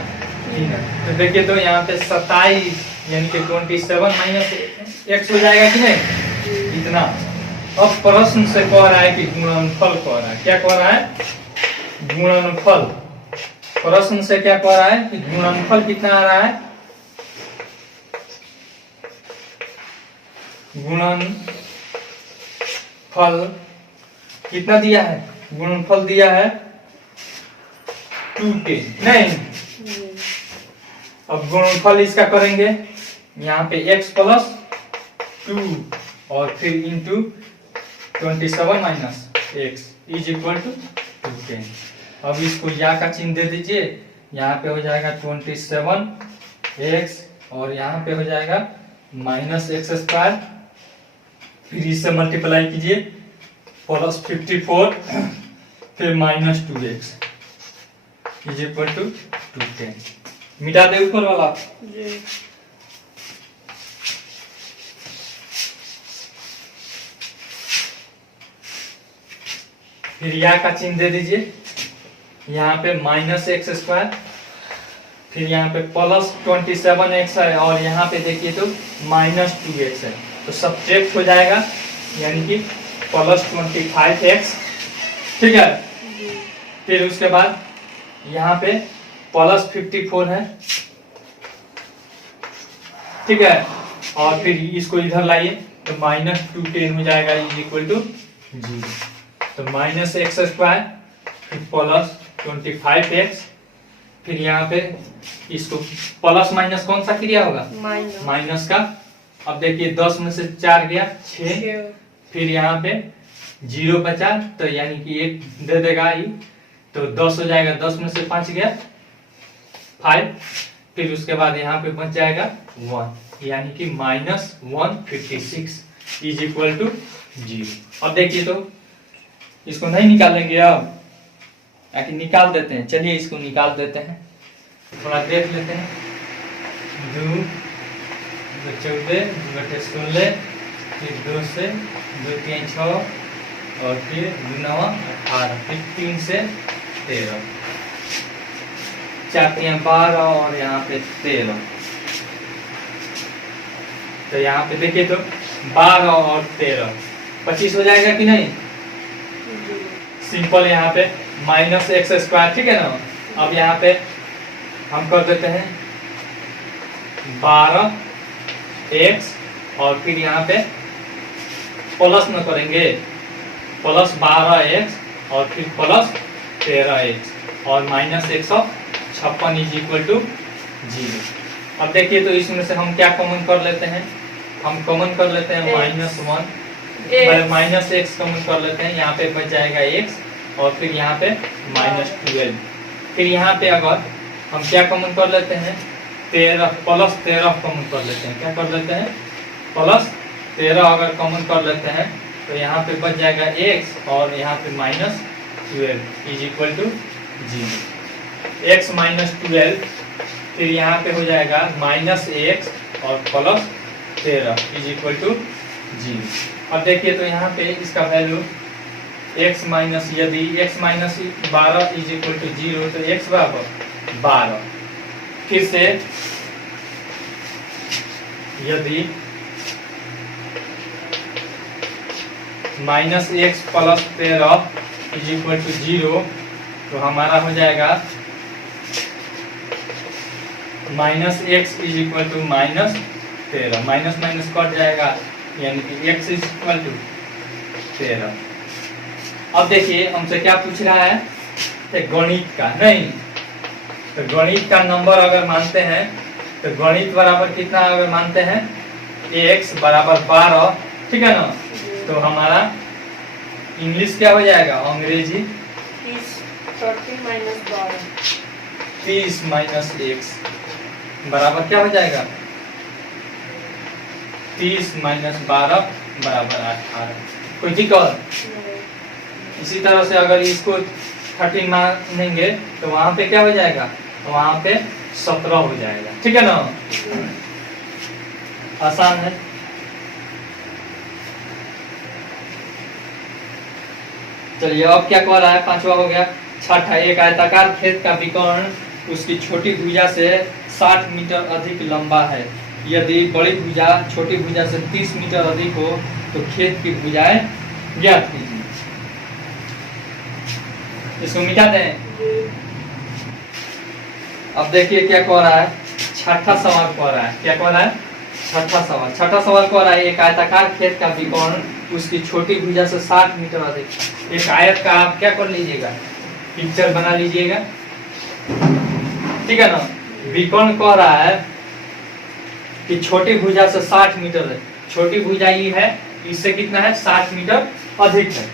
3 अंक। तो देखिए तो यहाँ पे 27 यानी कि 27 माइनस x हो जाएगा कि नहीं, इतना। अब प्रश्न से कह रहा है कि गुणनफल कह रहा है, क्या कह रहा है गुणनफल। प्रश्न से क्या कह रहा है कि गुणनफल कितना आ रहा है, गुणनफल कितना दिया है, गुणनफल दिया है 210 नहीं। अब गुणनफल इसका करेंगे यहाँ पे x प्लस 2 और फिर into 27 minus x is equal to 210। अब इसको या का चिन्ह दे दीजिए, यहाँ पे हो जाएगा 27x और यहाँ पे हो जाएगा माइनस एक्स स्क्वायर, फिर इससे मल्टीप्लाई कीजिए प्लस 54 फिर minus 2x is equal to 210। मिटा दे ऊपर वाला जी। फिर या का चिन्ह दे दीजिए, यहाँ पे माइनस एक्स स्क्वायर, फिर यहाँ पे प्लस 27x है और यहाँ पे देखिए तो माइनस 2x है, तो सब्ट्रैक्ट हो जाएगा यानी कि प्लस 25x, ठीक है। फिर उसके बाद यहाँ पे +54 है, ठीक है। और फिर इसको इधर लाइए तो -210 हो जाएगा इज इक्वल टू 0। तो -x² फिर +25x, फिर यहाँ पे इसको प्लस माइनस कौन सा क्रिया होगा, माइनस का। अब देखिए 10 में से 4 गया 6, फिर यहाँ पे 0 बचा तो यानी कि 1 दे देगा ये, तो 10 हो जाएगा, 10 में से 5 गया 5, फिर उसके बाद यहाँ पे बच जाएगा 1, यानी कि -156 इज इक्वल टू 0। अब देखिए तो इसको नहीं निकालेंगे, अब आखिर निकाल देते हैं, चलिए इसको निकाल देते हैं, थोड़ा देख लेते हैं। 2 2 14 2 8 16, फिर 2 से 2 3 6, और फिर 2 9 18, फिर 3 से 13, 4 3 12 और यहाँ पे 13। तो यहाँ पे देखिए तो 12 और 13 25 हो जाएगा कि नहीं, सिंपल। यहाँ पे -x², ठीक है ना। अब यहाँ पे हम कर देते हैं 12x, और फिर यहाँ पे प्लस न करेंगे, +12x और फिर +13x और -156 इज इक्वल टू 0। अब देखिए तो इसमें से हम क्या कॉमन कर लेते हैं, हम कॉमन कर लेते हैं -1, -x कॉमन कर लेते हैं, यहाँ पे बच जाएगा x, और फिर यहाँ पे -12, फिर यहाँ पे अगर हम क्या कॉमन कर लेते हैं, 13 +13 कॉमन कर लेते हैं, क्या कर लेते हैं, +13 अगर कॉमन कर लेते हैं तो यहाँ पे बच जाएगा x, और यहाँ पे -12 इज इक्वल टू 0। x -12, फिर यहाँ पे हो जाएगा -x और +13 इज इक्वल टू 0। अब देखिए तो यहाँ पे इसका वैल्यू x माइनस, यदि x -12 इज इक्वल टू 0 तो x बराबर 12, फिर से यदि -x + 13 इज इक्वल टू 0 तो हमारा हो जाएगा -x is equal to -13, minus minus cut जाएगा, यानी कि x इज इक्वल टू 13। अब देखिए हमसे क्या पूछ रहा है, गणित का नहीं, तो गणित का नंबर अगर मानते हैं तो गणित बराबर कितना अगर मानते हैं, x बराबर 12, ठीक है ना। तो हमारा इंग्लिश क्या हो जाएगा, अंग्रेजी 30 माइनस x बराबर क्या हो जाएगा, 30 माइनस 12 बराबर 18। कोई दिक्कत? इसी तरह से अगर इसको 13 मानेंगे तो वहां पे क्या हो जाएगा, तो वहां पे 17 हो जाएगा, ठीक है ना। आसान है। चलिए अब क्या कह रहा है, 5वां हो गया। 6ठा, एक आयताकार खेत का विकर्ण उसकी छोटी भुजा से 60 मीटर अधिक लंबा है, यदि बड़ी भुजा छोटी भुजा से 30 मीटर अधिक हो तो खेत की भुजाएं ज्ञात कीजिए। इसको मिटा दें। अब देखिए क्या कह रहा है, 6ठा सवाल कह रहा है, क्या कह रहा है, 6ठा सवाल कह रहा है, एक आयताकार खेत का विकर्ण उसकी छोटी भुजा से 60 मीटर अधिक। एक आयत का आप क्या कर लीजिएगा, पिक्चर बना लीजिएगा, ठीक है ना। विकर्ण कह रहा है कि छोटी भुजा से 60 मीटर है, छोटी भुजा ये है, इससे कितना है, 60 मीटर अधिक है,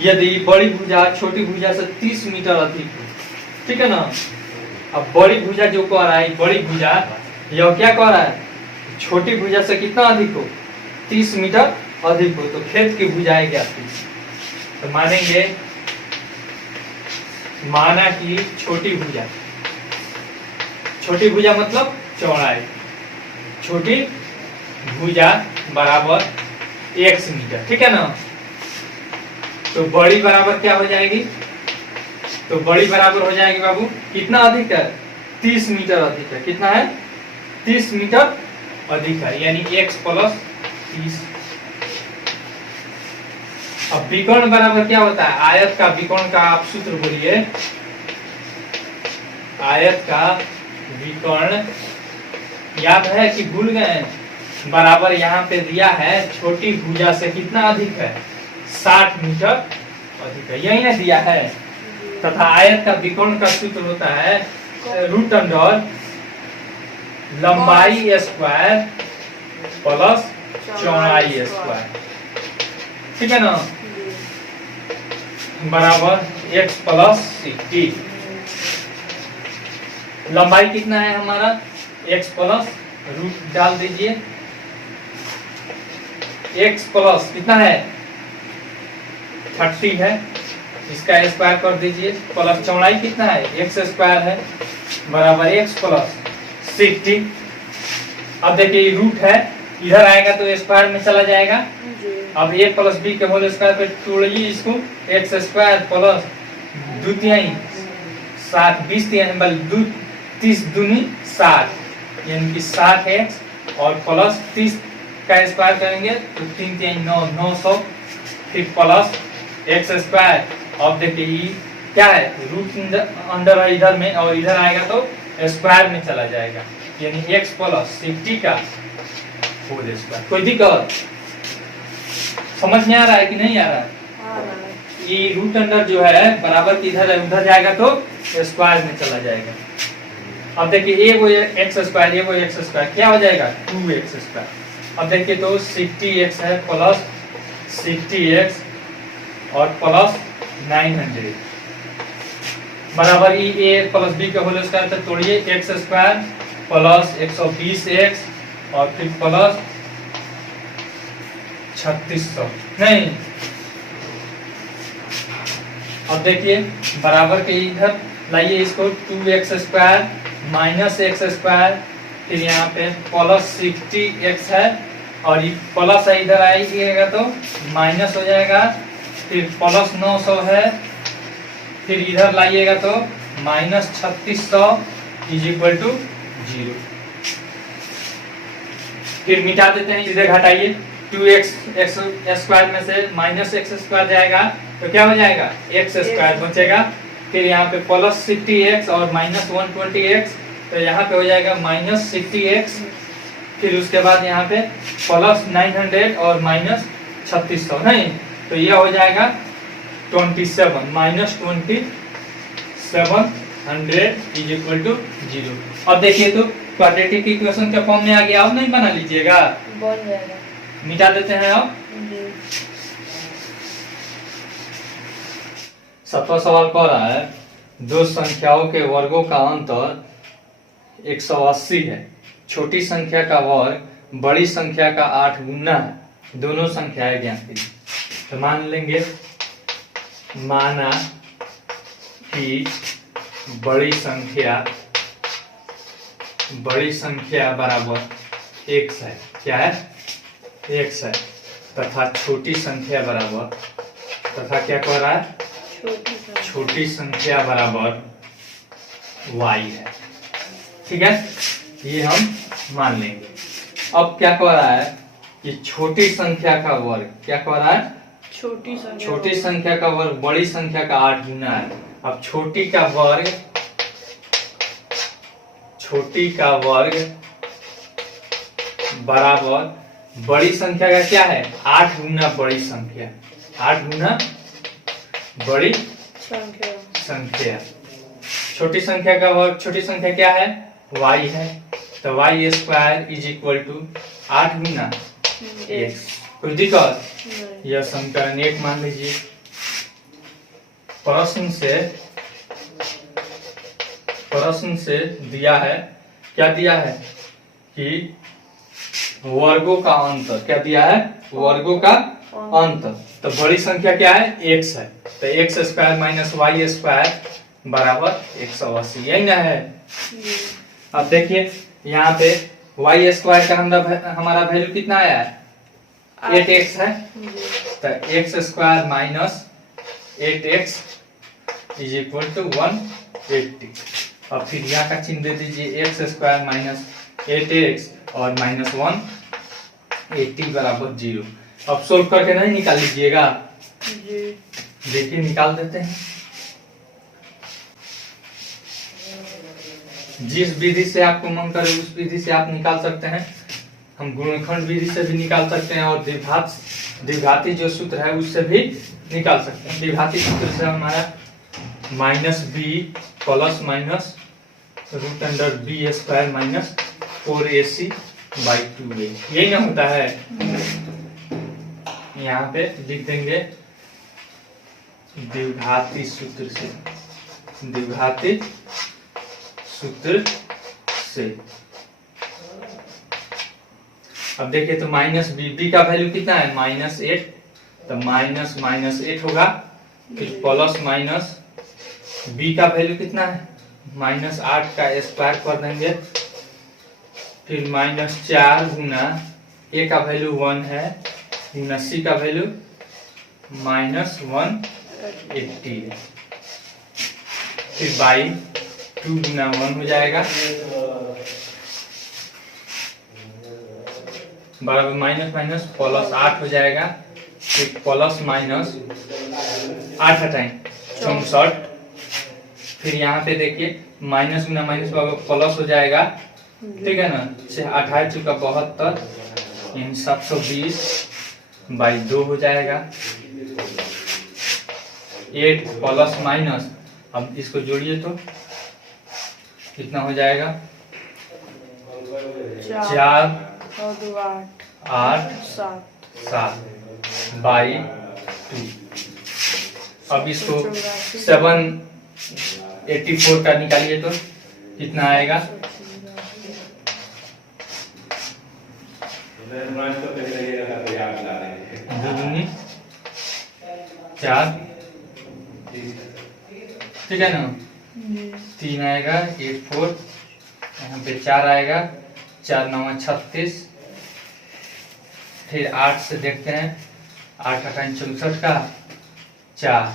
यदि बड़ी भुजा छोटी भुजा से 30 मीटर अधिक है, ठीक है ना। अब बड़ी भुजा जो कह रहा है, बड़ी भुजा यह क्या कह रहा है, छोटी भुजा से कितना अधिक हो, 30 मीटर अधिक हो, तो खेत की भुजाएं क्या थी, तो मानेंगे, माना कि छोटी भुजा मतलब चौड़ाई, छोटी भुजा बराबर x मीटर, ठीक है ना। तो बड़ी बराबर क्या हो जाएगी, तो बड़ी बराबर हो जाएगी बाबू, कितना अधिक है, 30 मीटर अधिक है, कितना है, 30 मीटर अधिक है, यानी x + 30। अब विकर्ण बराबर क्या होता है, आयत का विकर्ण का आप सूत्र बोलिए, आयत का विकर्ण याद है कि भूल गए? बराबर यहाँ पे दिया है छोटी भुजा से कितना अधिक है? 60 मीटर अधिक है, यही ना दिया है। तथा आयत का विकर्ण का सूत्र होता है रूट अंडर लंबाई स्क्वायर प्लस चौड़ाई स्क्वायर, ठीक है ना, बराबर x प्लस 60। लंबाई कितना है हमारा? x प्लस रूट डाल दीजिए, x प्लस कितना है? 30 है, इसका स्क्वायर कर दीजिए, प्लस चौड़ाई कितना है? x स्क्वायर है, बराबर x प्लस 60। अब देखिए रूट है, इधर आएगा तो स्क्वायर में चला जाएगा। अब a प्लस बी के होल स्क्वायर पे तोड़िए इसको, x स्क्वायर प्लस 2 तिहाई 7 20 तिहाई 30 दूनी 60, यानी कि 60x और प्लस 30 का स्क्वायर करेंगे तो 3 तिहाई 9 900, फिर प्लस x स्क्वायर। अब देखिए ये क्या है? रूट अंडर है इधर में और इधर आएगा तो स्क्वायर में चला जाएगा, यानी x प्लस 60 का होल स्क्वायर। कोई दिक्कत समझ में आ रहा है कि नहीं आ रहा है? ये रूट अंडर जो है बराबर की इधर है, उधर जाएगा तो स्क्वायर में चला जाएगा। अब देखिए ये वो एक्स स्क्वायर, ये वो एक्स स्क्वायर, क्या हो जाएगा? 2x square. अब देखिए तो 60x है प्लस 60x और प्लस 900 बराबर ये a प्लस बी का होल स्क्वायर तो तोड़िए, x स्क्वायर प्लस 120x और फिर प्लस 3600 नहीं। अब देखिए बराबर के इधर लाइए इसको, 2x square minus x square, फिर यहाँ पे प्लस 60x है और ये प्लस है, इधर आएगा तो माइनस हो जाएगा, फिर प्लस 900 है, फिर इधर लाइएगा तो माइनस 3600 इज इक्वल टू 0। फिर मिटा देते हैं, इधर घटाइए, 2x स्क्वायर में से माइनस x स्क्वायर जाएगा तो क्या हो जाएगा? x स्क्वायर बचेगा, फिर यहाँ पे प्लस 60x और माइनस 120x तो यहाँ पे हो जाएगा माइनस 60x, फिर उसके बाद यहाँ पे प्लस 900 और माइनस 3600 नहीं, तो ये हो जाएगा 27 माइनस 2700 इज इक्वल टू 0। अब देखिए तो क्वाड्रेटिक इक्वेशन के फॉर्म में आ गया, अब नहीं बना लीजिएगा, बन जाएगा। मिटा देते हैं। अब सत्वा सवाल कह रहा है दो संख्याओं के वर्गों का अंतर 180 है, छोटी संख्या का वर्ग बड़ी संख्या का 8 गुना है, दोनों संख्याएं ज्ञात कीजिए। तो मान लेंगे, माना कि बड़ी संख्या बराबर x है, क्या है? x है, तथा छोटी संख्या बराबर, तथा क्या कह रहा है? छोटी संख्या बराबर y है, ठीक है, ये हम मान लेंगे। अब क्या कह रहा है कि छोटी संख्या का वर्ग, क्या कह रहा है? छोटी संख्या का वर्ग बड़ी संख्या का 8 गुना है। अब छोटी का वर्ग बराबर बड़ी संख्या का क्या है? 8 गुना बड़ी संख्या, 8 गुना बड़ी संख्या। छोटी संख्या का वर्ग, छोटी संख्या क्या है? y है, तो y square is equal to 8 गुना x। कोई दिक्कत? यह समीकरण 1 मान लीजिए। प्रश्न से दिया है, क्या दिया है कि वर्गों का अंतर, क्या दिया है? वर्गों का अंतर। तो बड़ी संख्या क्या है? x है, तो x square minus y square बराबर 180, यही ना है। अब देखिए यहाँ पे y स्क्वायर का हमारा वैल्यू कितना आया है? 8x है, तो x square minus 8x is equal to 180। अब फिर यहाँ का चिन्ह दे दीजिए, x स्क्वायर माइनस 8x और माइनस 180 बराबर 0। अब सोल्व करके नहीं निकाल लीजिएगा, देखिए निकाल देते हैं। जिस विधि से आपको मन करे उस विधि से आप निकाल सकते हैं। हम गुणनखंड विधि से भी निकाल सकते हैं और द्विघाती जो सूत्र है उससे भी निकाल सकते हैं। द्विघाती सूत्र से हमारा minus B plus minus root under B square minus 4ac/2a यही ना होता है। यहाँ पे लिख देंगे द्विघाती सूत्र से, द्विघाती सूत्र से। अब देखिए तो माइनस बी का वैल्यू कितना है -8, तो माइनस माइनस 8 होगा, फिर प्लस माइनस बी का वैल्यू कितना है -8 का स्क्वायर कर देंगे, फिर -4 गुना ए का वैल्यू 1 है गुना सी का वैल्यू -180 है, फिर बाई 2 गुना 1 हो जाएगा बराबर माइनस माइनस प्लस 8 हो जाएगा, फिर प्लस माइनस 8 हटाएं 64, फिर यहाँ पे देखिए माइनस गुना माइनस प्लस हो जाएगा, ठीक है ना। 28 चुका 72 यानी 720/2 हो जाएगा। 8 प्लस माइनस, अब इसको जोड़िए तो कितना हो जाएगा 4 8 7/2। अब इसको 784 का निकालिए तो कितना आएगा 4, ठीक है ना। 3 आएगा 84, यहाँ पे 4 आएगा, 4 9 36, फिर 8 से देखते हैं 8 8 64 का 4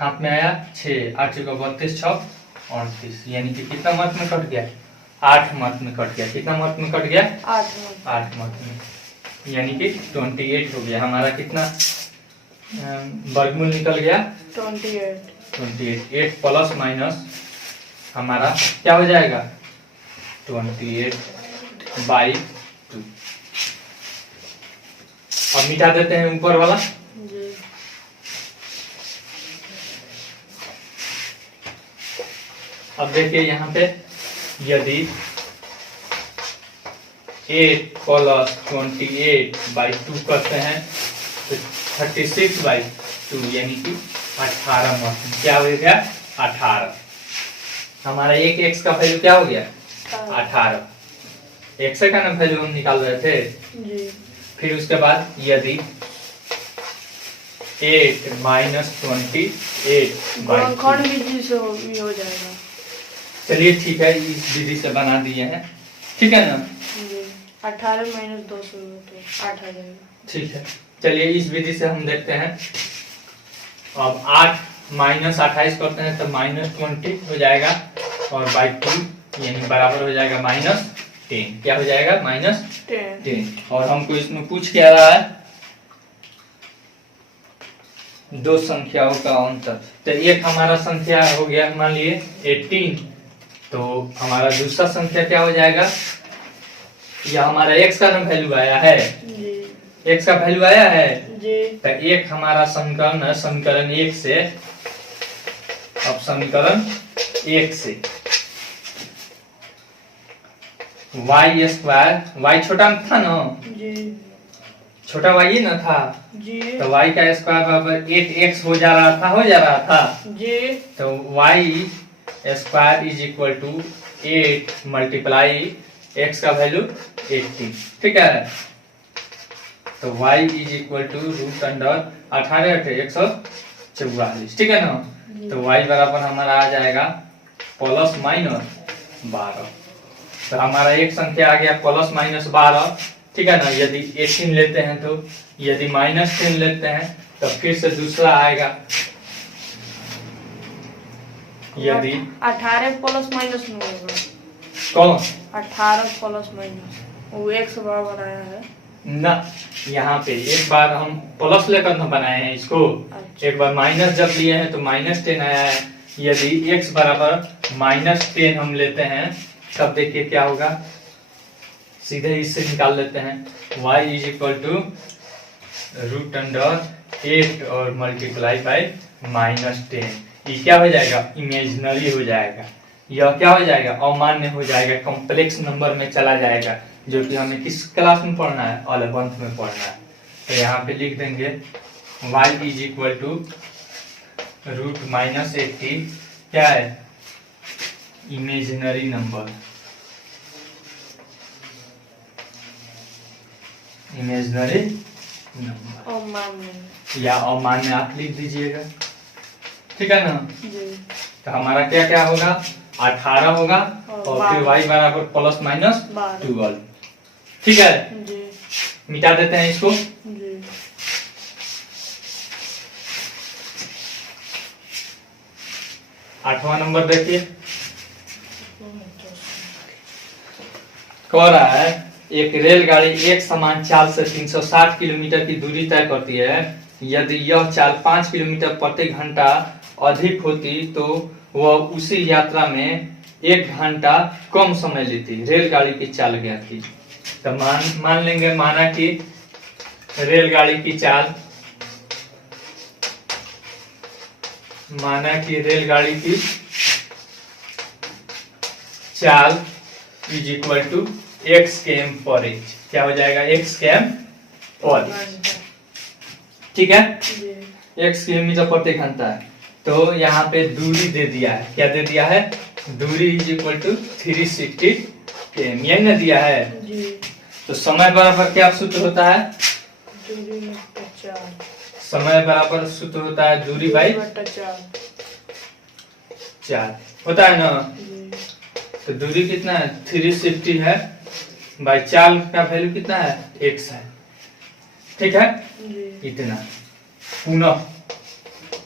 हाथ में आया 6, 8 चौका 32 6 38, यानी कि कितना मत में कट गया 8 मत में कट गया। कितना मत में कट गया 8 मत में, यानी कि 28 हो गया। हमारा कितना वर्गमूल निकल गया 28। 8 प्लस माइनस हमारा क्या हो जाएगा 28/2। अब मिटा देते हैं ऊपर वाला। अब देखिए यहाँ पे यदि 8 प्लस 28/2 करते हैं तो 36/2 यानी कि 18 मत क्या हो गया 18। हमारा एक एक्स का वैल्यू क्या हो गया 18। एक्स का ना वैल्यू हम निकाल रहे थे जी। फिर उसके बाद यदि 8 माइनस 28 गुणनखंड विधि से हो जाएगा। चलिए ठीक है, इस विधि से बना दिए हैं, ठीक है ना। 18 माइनस 2 से 8 आ जाएगा, ठीक है। चलिए इस विधि से हम देखते हैं। अब 8 माइनस 28 करते हैं तो -20 हो जाएगा और बाई 2 यानी बराबर हो जाएगा -10। क्या हो जाएगा -10। और हमको इसमें पूछ क्या रहा है दो संख्याओं का अंतर। तो एक हमारा संख्या हो गया मान लिए 18, तो हमारा दूसरा संख्या क्या हो जाएगा, यह हमारा x का ना वैल्यू आया है जी। x का वैल्यू आया है जी। तो एक हमारा समीकरण है समीकरण 1 से। अब समीकरण 1 से y स्क्वायर, y छोटा था ना जी, छोटा y ही ना था जी। तो y का स्क्वायर बराबर 8x हो जा रहा था जी। तो y square is equal to 8 multiply x का वैल्यू 80, ठीक है। तो y is equal to root under 18 144, ठीक है ना। तो y बराबर हमारा आ जाएगा प्लस माइनस 12। तो हमारा एक संख्या आ गया प्लस माइनस 12, ठीक है ना। यदि 18 लेते हैं तो, यदि -10 लेते हैं तो फिर से दूसरा आएगा। यदि 18 प्लस माइनस में होगा कौन 18 प्लस माइनस वो x बराबर आया है ना। यहाँ पे एक बार हम प्लस लेकर ना बनाए हैं इसको, अच्छा। एक बार माइनस जब लिए हैं तो -10 आया है। यदि x बराबर -10 हम लेते हैं तब देखिए क्या होगा, सीधे इससे निकाल लेते हैं। y इज इक्वल टू √8 और मल्टीप्लाई बाई -10। ये क्या हो जाएगा, इमेजिनरी हो जाएगा। यह क्या हो जाएगा, अमान्य हो जाएगा, कॉम्प्लेक्स नंबर में चला जाएगा, जो कि हमें किस क्लास में पढ़ना है, 11th में पढ़ना है। तो यहाँ पे लिख देंगे y इज इक्वल टू √-80 क्या है, इमेजिनरी नंबर, इमेजिनरी नंबर अमान्य या अमान्य आप लिख दीजिएगा, ठीक है ना। जी। तो हमारा क्या क्या होगा, 18 होगा और फिर y बराबर ±12, ठीक है। जी। मिटा देते हैं इसको। जी। 8वां नंबर देखिए, कह रहा है एक रेलगाड़ी एक समान चाल से 360 किलोमीटर की दूरी तय करती है। यदि यह चाल 5 किलोमीटर प्रति घंटा अधिक होती तो वह उसी यात्रा में 1 घंटा कम समय लेती। रेलगाड़ी की चाल क्या थी। तो मान लेंगे, माना कि रेलगाड़ी की चाल, माना कि रेलगाड़ी की चाल is equal to x km/h। क्या हो जाएगा, x km/h, ठीक है, x किलोमीटर प्रति घंटा है। तो यहाँ पे दूरी दे दिया है, क्या दे दिया है, दूरी इज इक्वल टू 360 km, यही ना दिया है। जी। तो समय बराबर क्या सूत्र होता है, दूरी में 4, समय बराबर सूत्र होता है दूरी बाई 4 होता है ना। जी। तो दूरी कितना है, 360 है, बाई 4 का वैल्यू कितना है, x है, ठीक है। जी। इतना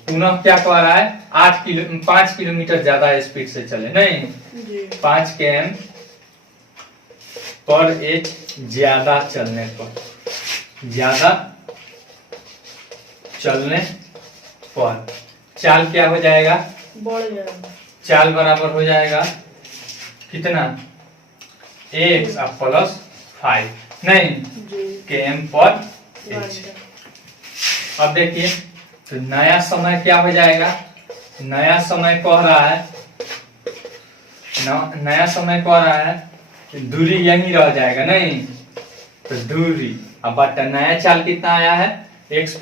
पुनः क्या कह रहा है, 5 किलोमीटर ज्यादा स्पीड से चले, नहीं जी। 5 km/h ज्यादा चलने पर, ज्यादा चलने पर चाल क्या हो जाएगा, बढ़ जाएगा, चाल बराबर हो जाएगा कितना, x प्लस 5, नहीं जी। km/h। अब देखिए, तो नया समय क्या हो जाएगा, नया समय कह रहा है, नया समय कह रहा है कि दूरी यही रह जाएगा, नहीं तो दूरी, अब बट नया चाल कितना आया है, x +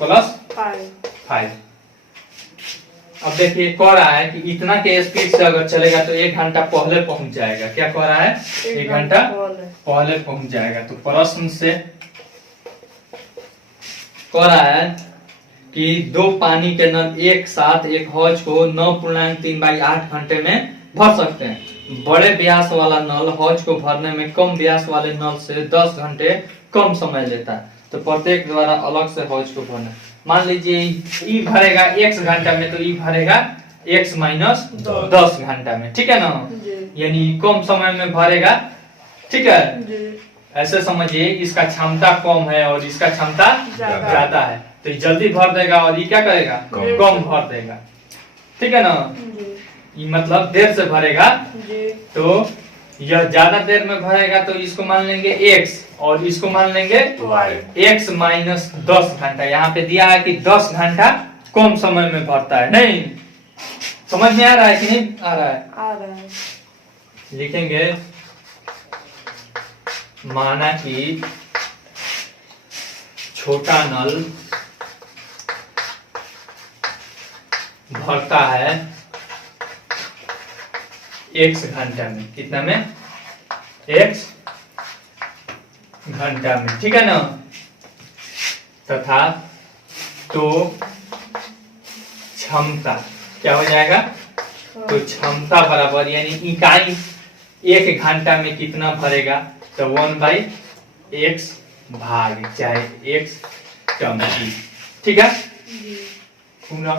5। अब देखिए कह रहा है कि इतना के स्पीड से अगर चलेगा तो 1 घंटा पहले पहुंच जाएगा। क्या कह रहा है, 1 घंटा पहले पहुंच जाएगा। तो प्रश्न से कह रहा है कि 2 पानी के नल एक साथ एक हौज को 9.3/8 घंटे में भर सकते हैं। बड़े व्यास वाला नल हौज को भरने में कम व्यास वाले नल से 10 घंटे कम समय लेता है। तो प्रत्येक द्वारा अलग से हौज को भरना, मान लीजिए ई भरेगा x घंटा में, तो ई भरेगा x - 10 घंटा में, ठीक है ना, यानी कम समय में भरेगा, ठीक है। ऐसे समझिए इसका क्षमता कम है और इसका क्षमता ज्यादा है, तो ये जल्दी भर देगा और ये क्या करेगा, कम भर देगा, ठीक है ना। ये मतलब देर से भरेगा, तो यह ज्यादा देर में भरेगा, तो इसको मान लेंगे x और इसको मान लेंगे x - 10 घंटा। यहाँ पे दिया है कि 10 घंटा कम समय में भरता है, नहीं समझ में आ रहा है कि नहीं आ रहा है, आ रहा है। लिखेंगे, माना कि छोटा नल भरता है x घंटा में, कितना में, x घंटा में, ठीक है ना। तथा तो क्षमता क्या हो जाएगा, तो क्षमता बराबर, यानी इकाई 1 घंटा में कितना भरेगा, तो 1/x भाग चाहे x कम की, ठीक है। पुनः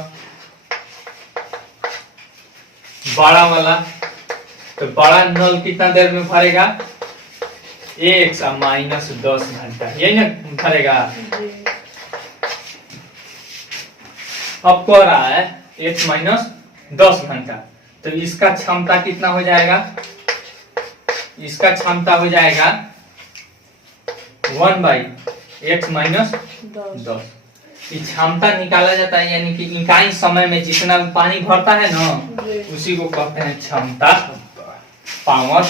बड़ा वाला, तो बड़ा नल कितना देर में भरेगा, x - 10 घंटा, यही ना भरेगा। अब कह रहा है x - 10 घंटा, तो इसका क्षमता कितना हो जाएगा, इसका क्षमता हो जाएगा 1/x माइनस 10। ये क्षमता निकाला जाता है, यानी कि इकाई समय में जितना पानी भरता है ना, उसी को कहते हैं क्षमता, पावर।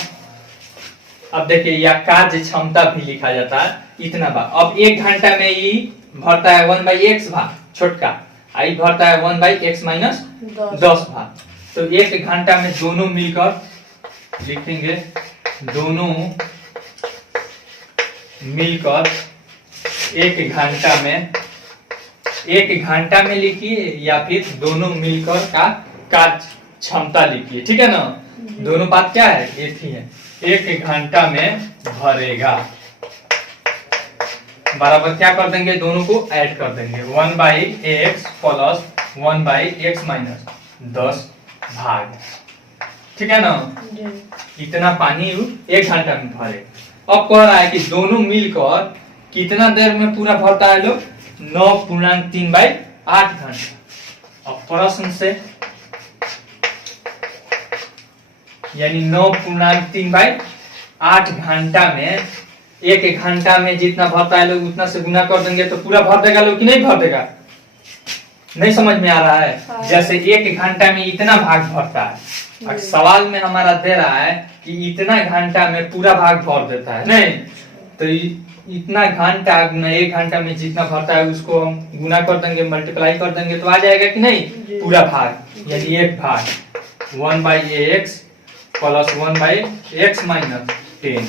अब देखिए या कार्य क्षमता भी लिखा जाता है इतना बार। अब 1 घंटा में ये भरता है 1/x भाग छोटका, आई भरता है 1/x माइनस 10 भाग। तो 1 घंटा में दोनों मिलकर लिखेंगे, दोनों मिलकर 1 घंटा में लिखिए, या फिर दोनों मिलकर का कार्य क्षमता लिखिए, ठीक है ना। दोनों बात क्या है, एक ही है। 1 घंटा में भरेगा बराबर क्या कर देंगे, दोनों को ऐड कर देंगे, 1/x प्लस 1/x माइनस 10 भाग, ठीक है ना। इतना पानी 1 घंटा में भरे। अब कह रहा है कि दोनों मिलकर कितना देर में पूरा भरता है लोग, 9.3/8 घंटा। अब प्रश्न से यानी 9.3/8 घंटा में 1 घंटा में जितना भरता है लोग उतना से गुना कर देंगे तो पूरा भर देगा लोग कि नहीं भर देगा। नहीं समझ में आ रहा है। जैसे 1 घंटा में इतना भाग भरता है, सवाल में हमारा दे रहा है कि इतना घंटा में पूरा भाग भर देता है, नहीं तो इतना घंटा गुना 1 घंटा में जितना भरता है उसको हम गुना कर देंगे, मल्टीप्लाई कर देंगे तो आ जाएगा कि नहीं पूरा भाग, यानी 1 भाग 1/x plus 1/x minus 10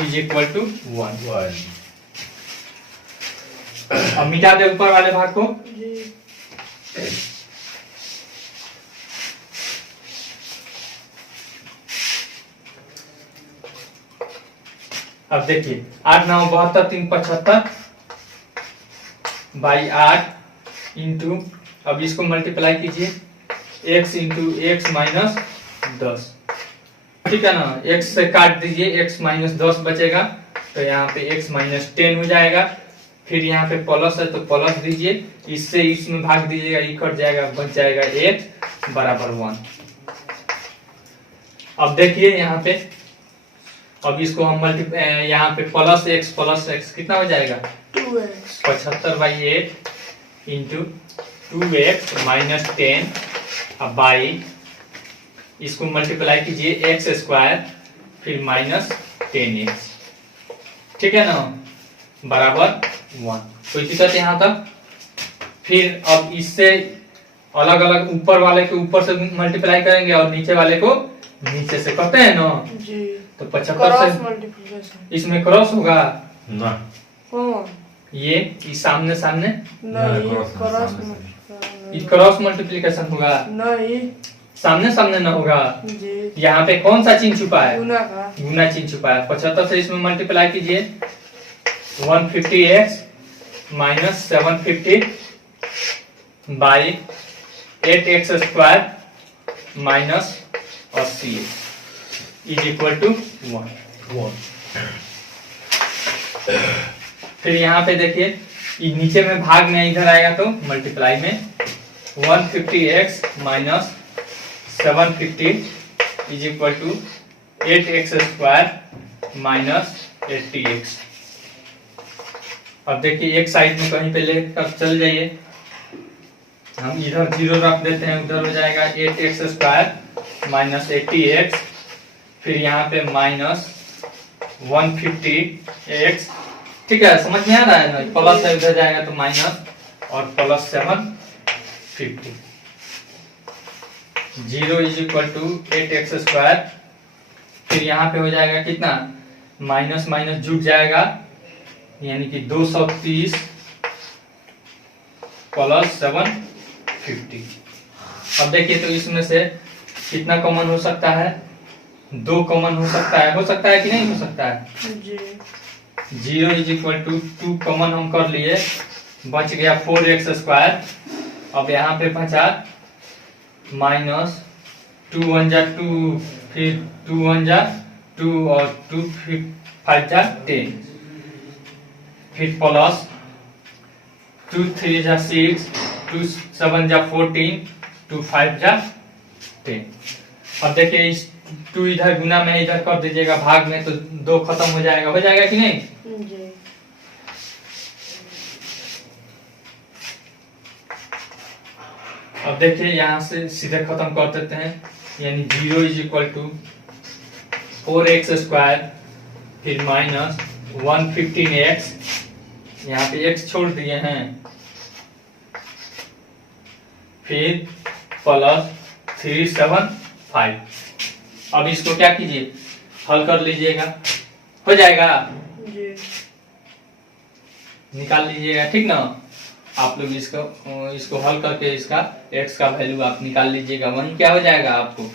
is equal to 1। अब मिटा दे ऊपर वाले भाग को। अब देखिए 8 9 72 3 75 बाई 8 इंटू, अब इसको मल्टीप्लाई कीजिए, x इंटू x माइनस 10, ठीक है ना। x से काट दीजिए, x माइनस 10 बचेगा, तो यहाँ पे x माइनस 10 हो जाएगा। फिर यहाँ पे प्लस है तो प्लस दीजिए, इससे इसमें भाग दीजिएगा, ये कट जाएगा, बच जाएगा x बराबर 1। अब देखिए यहाँ पे, अब इसको हम यहाँ पे प्लस x कितना हो जाएगा 2x 75/8 इंटू 2x माइनस 10 अब बाई, इसको मल्टीप्लाई कीजिए x स्क्वायर फिर माइनस 10x, ठीक है ना, बराबर 1। कोई दिक्कत यहाँ तक। फिर अब इससे अलग अलग ऊपर वाले के ऊपर से मल्टीप्लाई करेंगे और नीचे वाले को नीचे से, करते हैं ना जी। तो 75 से इसमें क्रॉस होगा ना, ये सामने सामने नहीं, क्रॉस मल्टीप्लिकेशन होगा, नहीं सामने सामने ना होगा। जी। यहाँ पे कौन सा चिन्ह छुपा है, गुना का, गुना चिन्ह छुपा है। 75 से इसमें मल्टीप्लाई कीजिए, 150x minus 750 by 8x square minus 80 is equal to 1। फिर यहाँ पे देखिए, ये नीचे में भाग में इधर आएगा तो मल्टीप्लाई में 150x minus 750 is equal to 8x square minus 80x। अब देखिए एक साइड में कहीं पे लेकर चल जाइए, हम इधर 0 रख देते हैं, उधर हो जाएगा 8x स्क्वायर माइनस 80x, फिर यहाँ पे माइनस 150x, ठीक है, समझ में आ रहा है ना। प्लस है उधर जाएगा तो माइनस और plus 750, 0 is equal to 8x square, फिर यहाँ पे हो जाएगा कितना, माइनस माइनस जुड़ जाएगा, यानी कि 230 प्लस 750। अब देखिए तो इसमें से कितना कॉमन हो सकता है, 2 कॉमन हो सकता है कि नहीं हो सकता है जी। 0 इज इक्वल टू 2 कॉमन हम कर लिए, बच गया 4x स्क्वायर। अब यहाँ पे बचा माइनस 2 1 जा 2, फिर 2 1 जा 2 और 2 5 जा 10, फिर प्लस 2 3 जा 6, 2 7 जा 14, 2 5 जा 10। अब देखिए इस 2 इधर गुना में इधर कर दीजिएगा भाग में, तो 2 खत्म हो जाएगा कि नहीं? जी। अब देखिए यहाँ से सीधे खत्म कर देते हैं, यानी 0 इज इक्वल टू 4x² फिर माइनस 115x, यहाँ पे x छोड़ दिए हैं, फिर प्लस 375। अब इसको क्या कीजिए, हल कर लीजिएगा, हो जाएगा, जी। निकाल लीजिएगा, ठीक ना? आप लोग इसको हल करके इसका x का वैल्यू आप निकाल लीजिएगा। वहीं क्या हो जाएगा आपको,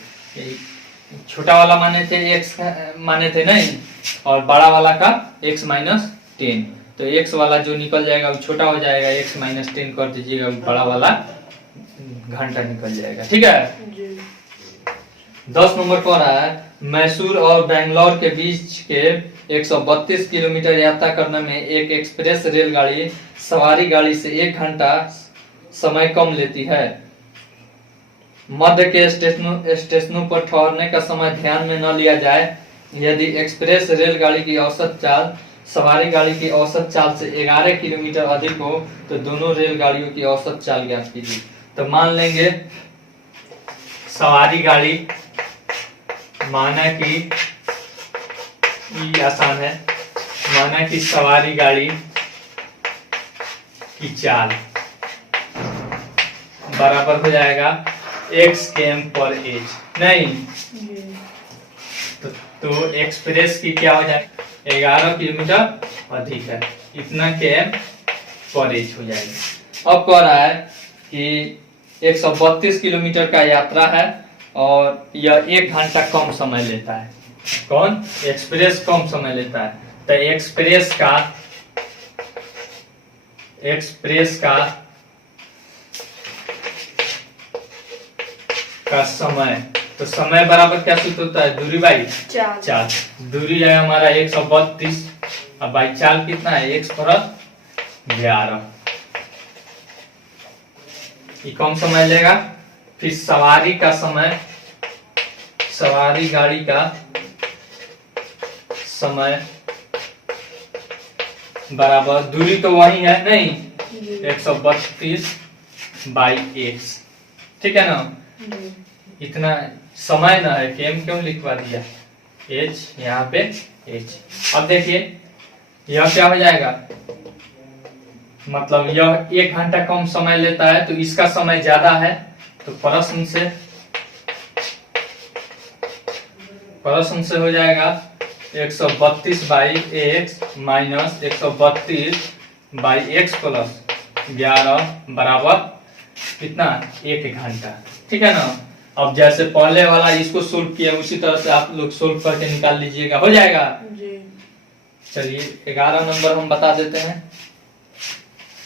छोटा वाला माने थे x माने थे नहीं, और बड़ा वाला का x माइनस 10, तो x वाला जो निकल जाएगा वो छोटा हो जाएगा, x माइनस 10 कर दीजिएगा, बड़ा वाला घंटा निकल जाएगा, ठीक है? जी। 10 नंबर पर है, मैसूर और बेंगलोर के बीच के 132 किलोमीटर यात्रा करने में एक एक्सप्रेस रेलगाड़ी सवारी गाड़ी से 1 घंटा समय कम लेती है। मध्य के स्टेशनों पर ठहरने का समय ध्यान में न लिया जाए। यदि एक्सप्रेस रेलगाड़ी की औसत चाल सवारी गाड़ी की औसत चाल से 11 किलोमीटर अधिक हो तो दोनों रेलगाड़ियों की औसत चाल ज्ञात कीजिए। तो मान लेंगे सवारी गाड़ी, माना कि ये आसान है, माना कि सवारी गाड़ी की चाल बराबर हो जाएगा x km/h, नहीं तो एक्सप्रेस की क्या हो जाए, 11 किलोमीटर अधिक है, इतना km/h हो जाएगी। अब कह रहा है कि 132 किलोमीटर का यात्रा है और यह 1 घंटा कम समय लेता है। कौन? एक्सप्रेस कम समय लेता है, तो एक्सप्रेस का समय, तो समय बराबर क्या सूत्र होता है, दूरी बाई चाल। दूरी है हमारा 132, अब बाई चाल कितना है, x + 11, ये कम समय लेगा। फिर सवारी का समय, सवारी गाड़ी का समय बराबर, दूरी तो वही है नहीं, 132/x, ठीक है ना? इतना समय ना है, केम क्यों लिखवा दिया, h यहाँ पे h। अब देखिए यह क्या हो जाएगा, मतलब यह 1 घंटा कम समय लेता है तो इसका समय ज्यादा है, तो प्रश्न से हो जाएगा 132/x माइनस 132/x + 11 बराबर कितना, 1 घंटा, ठीक है ना? अब जैसे पहले वाला इसको सोल्व किया उसी तरह से आप लोग सोल्व करके निकाल लीजिएगा, हो जाएगा जी। चलिए 11 नंबर हम बता देते हैं,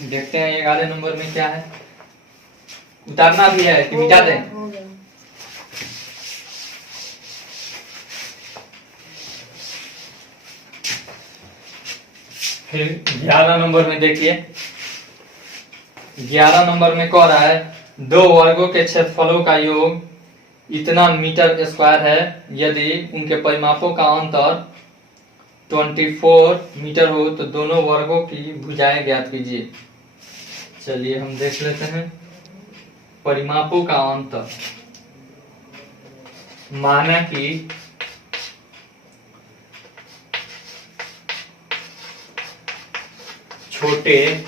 देखते हैं 11 नंबर में क्या है। उतारना भी है कि मिटा दें? फिर 11 नंबर में देखिए, 11 नंबर में कह रहा है 2 वर्गों के क्षेत्रफलों का योग इतना मीटर स्क्वायर है यदि उनके परिमापों का अंतर 24 मीटर हो तो दोनों वर्गों की भुजाएं ज्ञात कीजिए। चलिए हम देख लेते हैं, परिमापों का अंतर, माना कि छोटे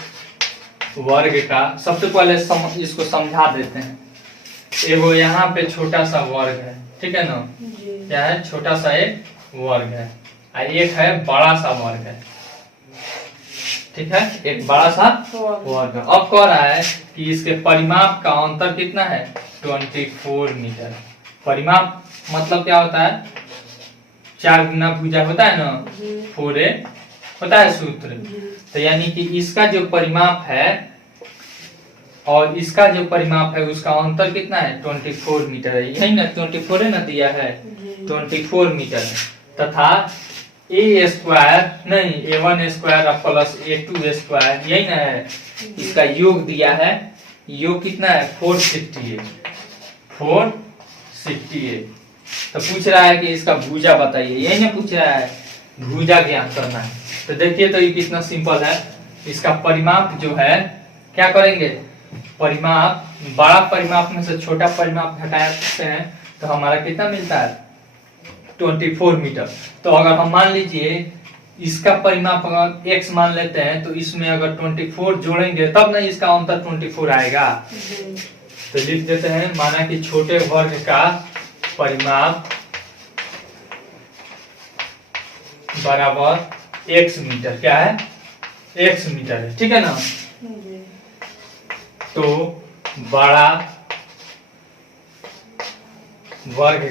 वर्ग का, सबसे पहले इसको समझा देते हैं। एगो यहाँ पे छोटा सा वर्ग है, ठीक है ना? क्या है, छोटा सा एक वर्ग है, और एक है बड़ा सा वर्ग है, ठीक है? एक बड़ा सा वर्ग। अब कह रहा है कि इसके परिमाप का अंतर कितना है, 24 मीटर। परिमाप मतलब क्या होता है, 4 गुना भुजा होता है ना, 4a होता है सूत्र। तो यानी कि इसका जो परिमाप है और इसका जो परिमाप है उसका अंतर कितना है, 24 मीटर है, यही ना 24 है ना दिया है, 24 मीटर है। तथा a² नहीं, a1² प्लस a2², यही ना है, इसका योग दिया है, योग कितना है, 468, तो पूछ रहा है कि इसका भुजा बताइए, यही ना पूछ रहा है, भुजा ज्ञात करना है। तो देखिए तो ये कितना सिंपल है। इसका परिमाप जो है क्या करेंगे, परिमाप बड़ा परिमाप में से छोटा परिमाप घटाया सकते हैं तो हमारा कितना मिलता है 24 मीटर। तो अगर हम मान लीजिए इसका परिमाप अगर x मान लेते हैं तो इसमें अगर 24 जोड़ेंगे तब ना इसका अंतर 24 आएगा। तो लिख देते हैं, माना कि छोटे वर्ग का परिमाप बराबर x मीटर, क्या है x मीटर है, ठीक है ना। तो बड़ा वर्ग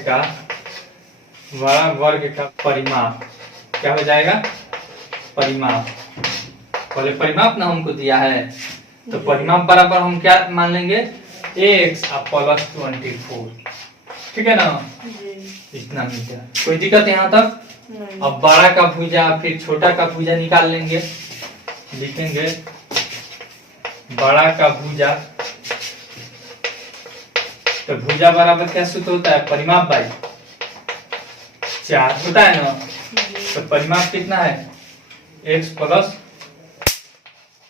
का परिमाप क्या हो जाएगा, परिमाप, पहले परिमाप ना हमको दिया है तो परिमाप बराबर हम क्या मान लेंगे x प्लस 24, ठीक है ना, इतना मीटर। कोई दिक्कत यहाँ तक। अब बड़ा का भुजा फिर छोटा का भुजा निकाल लेंगे, लिखेंगे बड़ा का भुजा, तो भुजा बराबर क्या सूत्र होता है, परिमाप बाई 4 होता है ना। तो परिमाप कितना है x प्लस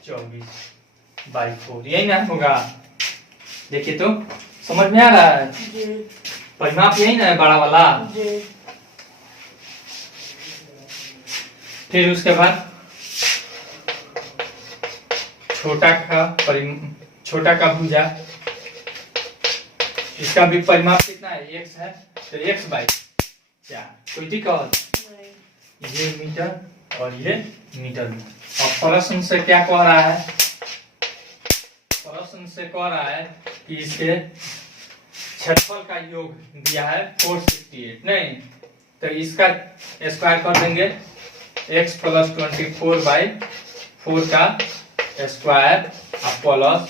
24/4, यही ना होगा। देखिए तो समझ में आ रहा है, परिमाप यही ना है बड़ा वाला। फिर उसके बाद छोटा का भुजा, इसका भी परिमाप कितना है x है, तो x/4, कोई दिक्कत, ये मीटर और ये मीटर में। और प्रश्न से क्या कह रहा है, प्रश्न से कह रहा है कि इसके क्षेत्रफल का योग दिया है 468, नहीं तो इसका स्क्वायर कर देंगे, x प्लस 24/4 का स्क्वायर प्लस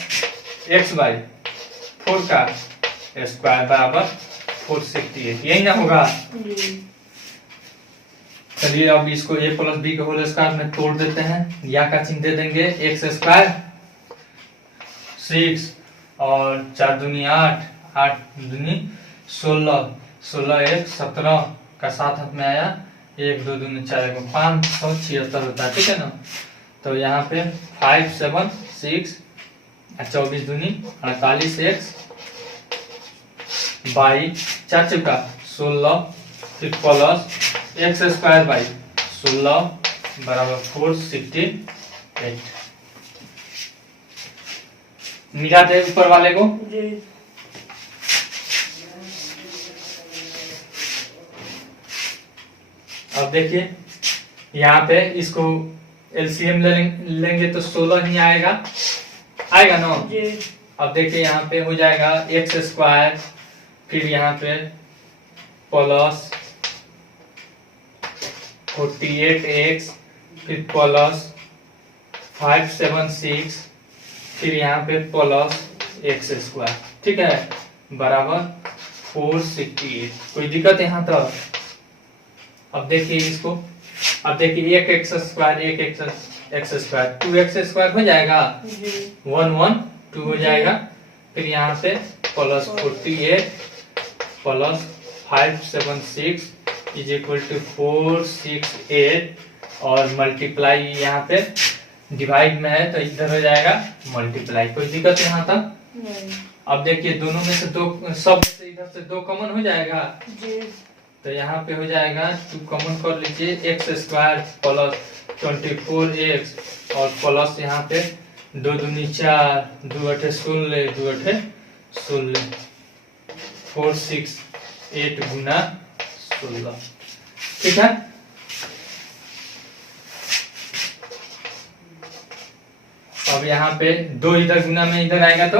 x/4 का स्क्वायर बराबर 468, यही ना होगा। चलिए अब इसको a प्लस बी के होल स्क्वायर में तोड़ देते हैं, या का चिन्ह दे देंगे, x स्क्वायर 6 और 4 दूनी 8, 8 दूनी 16, 16 1 17 का 7 हाथ में आया, 1 2 दूनी 4 576 होता है, ठीक है ना। तो यहाँ पे 5 7 6 24 दूनी 48 x बाई 4 चौका 16, फिर प्लस x स्क्वायर बाई 16 बराबर 468। मिला दे ऊपर वाले को। अब देखिए यहाँ पे इसको एलसीएम लेंगे तो 16 ही आएगा ना। अब देखिए यहाँ पे हो जाएगा x स्क्वायर, फिर यहाँ पे प्लस 48x, फिर प्लस 576, फिर यहाँ पे प्लस x स्क्वायर, ठीक है, बराबर 468। कोई दिक्कत यहाँ तक। अब देखिए इसको, अब देखिए एक एक्स स्क्वायर 2x स्क्वायर हो जाएगा, 1 1 2 हो जाएगा, फिर यहाँ पे plus 48 plus 576 is equal to 468 और मल्टीप्लाई यहाँ पे डिवाइड में है तो इधर हो जाएगा मल्टीप्लाई। कोई दिक्कत यहाँ तक। अब देखिए दोनों में से दो, सब में से इधर से 2 कॉमन हो जाएगा तो यहाँ पे हो जाएगा 2 कॉमन कर लीजिए, x स्क्वायर प्लस 24x और प्लस यहाँ पे 2 दूनी 4, 2 8 16, 2 8 16, 468 गुना 16, ठीक है। अब यहाँ पे 2 इधर गुना में इधर आएगा तो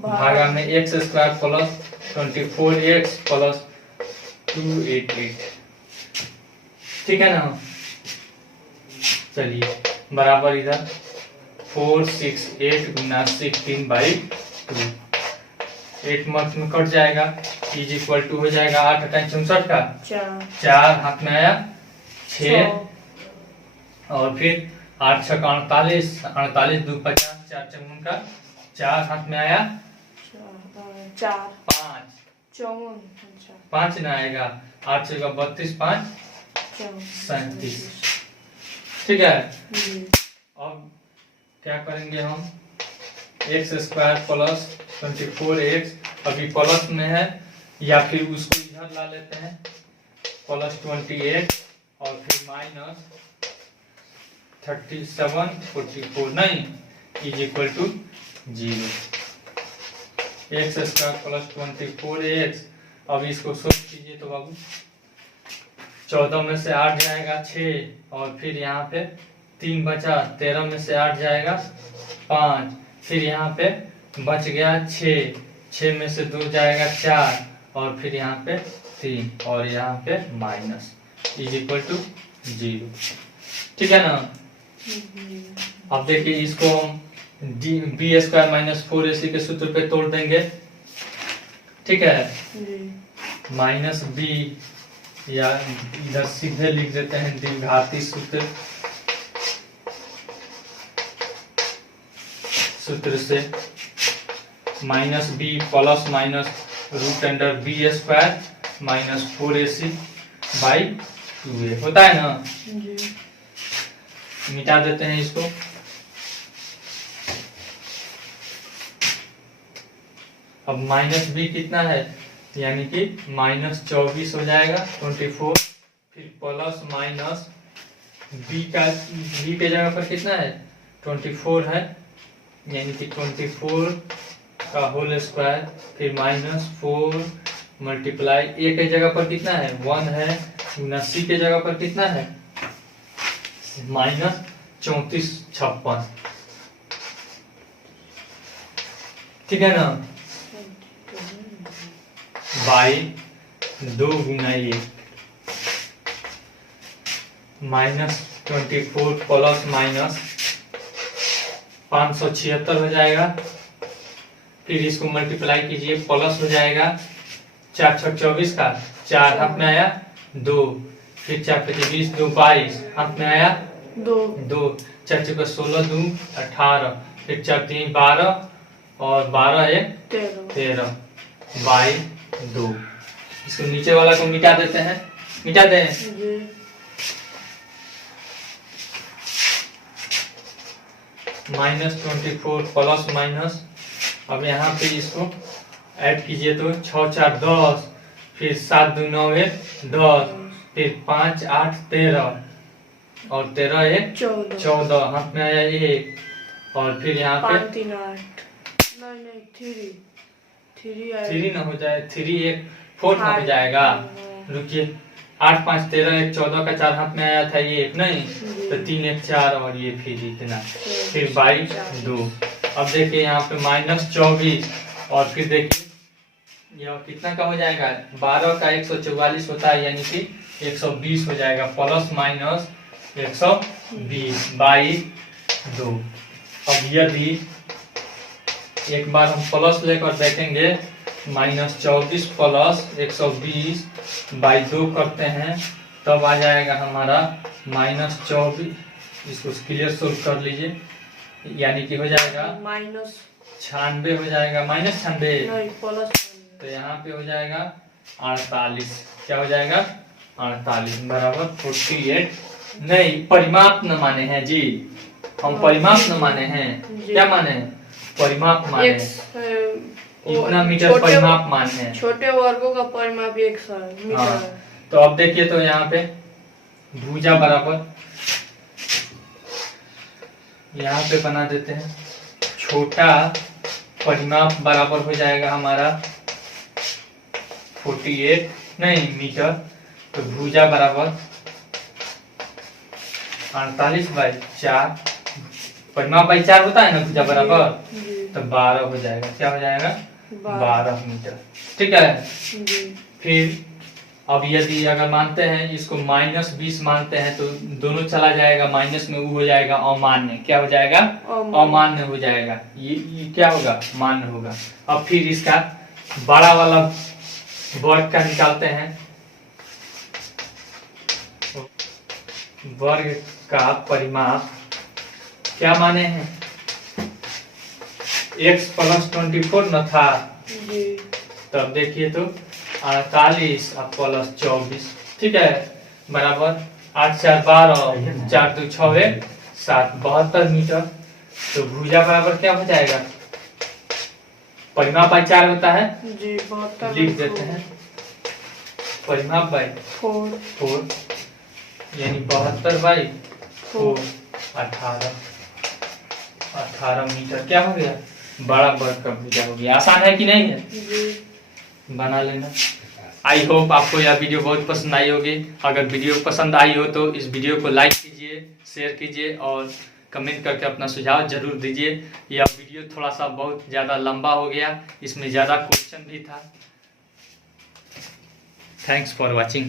भागा में x square plus 24x plus 288, ठीक है ना। चलिए बराबर इधर 468 गुना 16/2, 8 मार्क्स में कट जाएगा, इज इक्वल टू हो जाएगा 8 8 64 का 4 हाथ में आया 6 और फिर 8 6 48, 48 2 50, 4 54 का 4 हाथ में आया 4 5 54 5 ना आएगा, 8 से 32, 5 37। ठीक है, अब क्या करेंगे हम, x² प्लस 24x, अभी प्लस में है, या फिर उसको इधर ला लेते हैं, प्लस 28 और फिर माइनस 37 44 नहीं is equal to 0। x² plus 24x, अब इसको सोल्व कीजिए तो बाबू 14 में से 8 जाएगा 6, और फिर यहाँ पे 3 बचा, 13 में से 8 जाएगा 5, फिर यहाँ पे बच गया 6 में से 2 जाएगा 4, और फिर यहाँ पे 3, और यहाँ पे माइनस इज इक्वल टू 0। ठीक है ना। अब देखिए इसको हम b² माइनस 4ac के सूत्र पे तोड़ देंगे। ठीक है, माइनस b, या इधर सीधे लिख देते हैं द्विघाती सूत्र से minus b plus minus root under b² minus 4ac by 2a होता है ना। मिटा देते हैं इसको, अब माइनस b कितना है, यानी कि माइनस 24 हो जाएगा 24, फिर प्लस माइनस b के जगह पर कितना है 24 है, यानी कि 24 का होल स्क्वायर, फिर माइनस 4 मल्टीप्लाई a के जगह पर कितना है 1 है, c के जगह पर कितना है माइनस 34 56। ठीक है ना, by 2 Guna 1 minus 24 plus minus 576 हो जाएगा, फिर इसको मल्टीप्लाई कीजिए, प्लस हो जाएगा 4 6 24 का 4 हाथ में आया 2, फिर 4 5 20 2 22 हाथ में आया 2 4 6 16 2 18, फिर 4 3 12 और 12 1 13 बाई 2। इसको नीचे वाला को मिटा देते हैं, मिटा दें, माइनस 24 प्लस माइनस, अब यहाँ पे इसको ऐड कीजिए तो 6 4 10, फिर 7 2 9 1 10, फिर 5 8 13 और 13 1 14 हाथ में आया 1, और फिर यहाँ पे 5 3 8 नहीं 3 ना हो जाए, 3 1 4 ना हो जाएगा, रुकिए 8 5 13 1 14 का 4 हाथ में आया था ये 1 नहीं, तो 3 1 4 और ये फिर इतना, फिर बाई 2। अब देखिए यहाँ पे माइनस 24, और फिर देखिए यह कितना का हो जाएगा 12 का 144 होता है, यानी कि 120 हो जाएगा, प्लस माइनस 120 बाई 2। अब यदि एक बार हम प्लस लेकर देखेंगे, माइनस 24 प्लस 120 बाई 2 करते हैं, तब आ जाएगा हमारा माइनस 24, इसको क्लियर सोल्व कर लीजिए, यानी कि हो जाएगा माइनस 96 हो जाएगा, माइनस 96 नहीं प्लस, तो यहाँ पे हो जाएगा 48, क्या हो जाएगा 48 बराबर 48। नहीं, परिमाप न माने हैं जी, हम परिमाप न माने हैं, क्या माने हैं परिमाप माने, इतना मीटर परिमाप माने हैं, छोटे वर्गों का परिमाप 1 मीटर है। तो अब देखिए तो यहाँ पे भुजा बराबर, यहाँ पे बना देते हैं, छोटा परिमाप बराबर हो जाएगा हमारा 48 नहीं मीटर, तो भुजा बराबर 48 बाई 4, परिमाप बाई 4 होता है ना भुजा बराबर, तो 12 हो जाएगा, क्या हो जाएगा 12 मीटर। ठीक है, फिर अब यदि अगर मानते हैं इसको माइनस 20 मानते हैं, तो दोनों चला जाएगा, माइनस में वो हो जाएगा अमान्य, क्या हो जाएगा अमान्य हो जाएगा, ये क्या होगा मान्य होगा। अब फिर इसका बड़ा वाला वर्ग का निकालते हैं, वर्ग का परिमाप क्या माने हैं, x प्लस 24 न था, तब देखिए तो 48 और प्लस 24, ठीक है, बराबर 8 4 12, 4 2 6 7, 72 मीटर। तो भुजा बराबर क्या हो जाएगा, परिमाप बाई 4 होता है, जी 72 लिख देते हैं परिमाप बाई 4 यानी 72 बाई 4, 4 18 मीटर क्या हो गया, बड़ा वर्ग का भुजा हो गया। आसान है कि नहीं है, जी बना लेना। आई होप आपको यह वीडियो बहुत पसंद आई होगी। अगर वीडियो पसंद आई हो तो इस वीडियो को लाइक कीजिए, शेयर कीजिए और कमेंट करके अपना सुझाव जरूर दीजिए। यह वीडियो थोड़ा सा बहुत ज़्यादा लंबा हो गया, इसमें ज़्यादा क्वेश्चन भी था। Thanks for watching.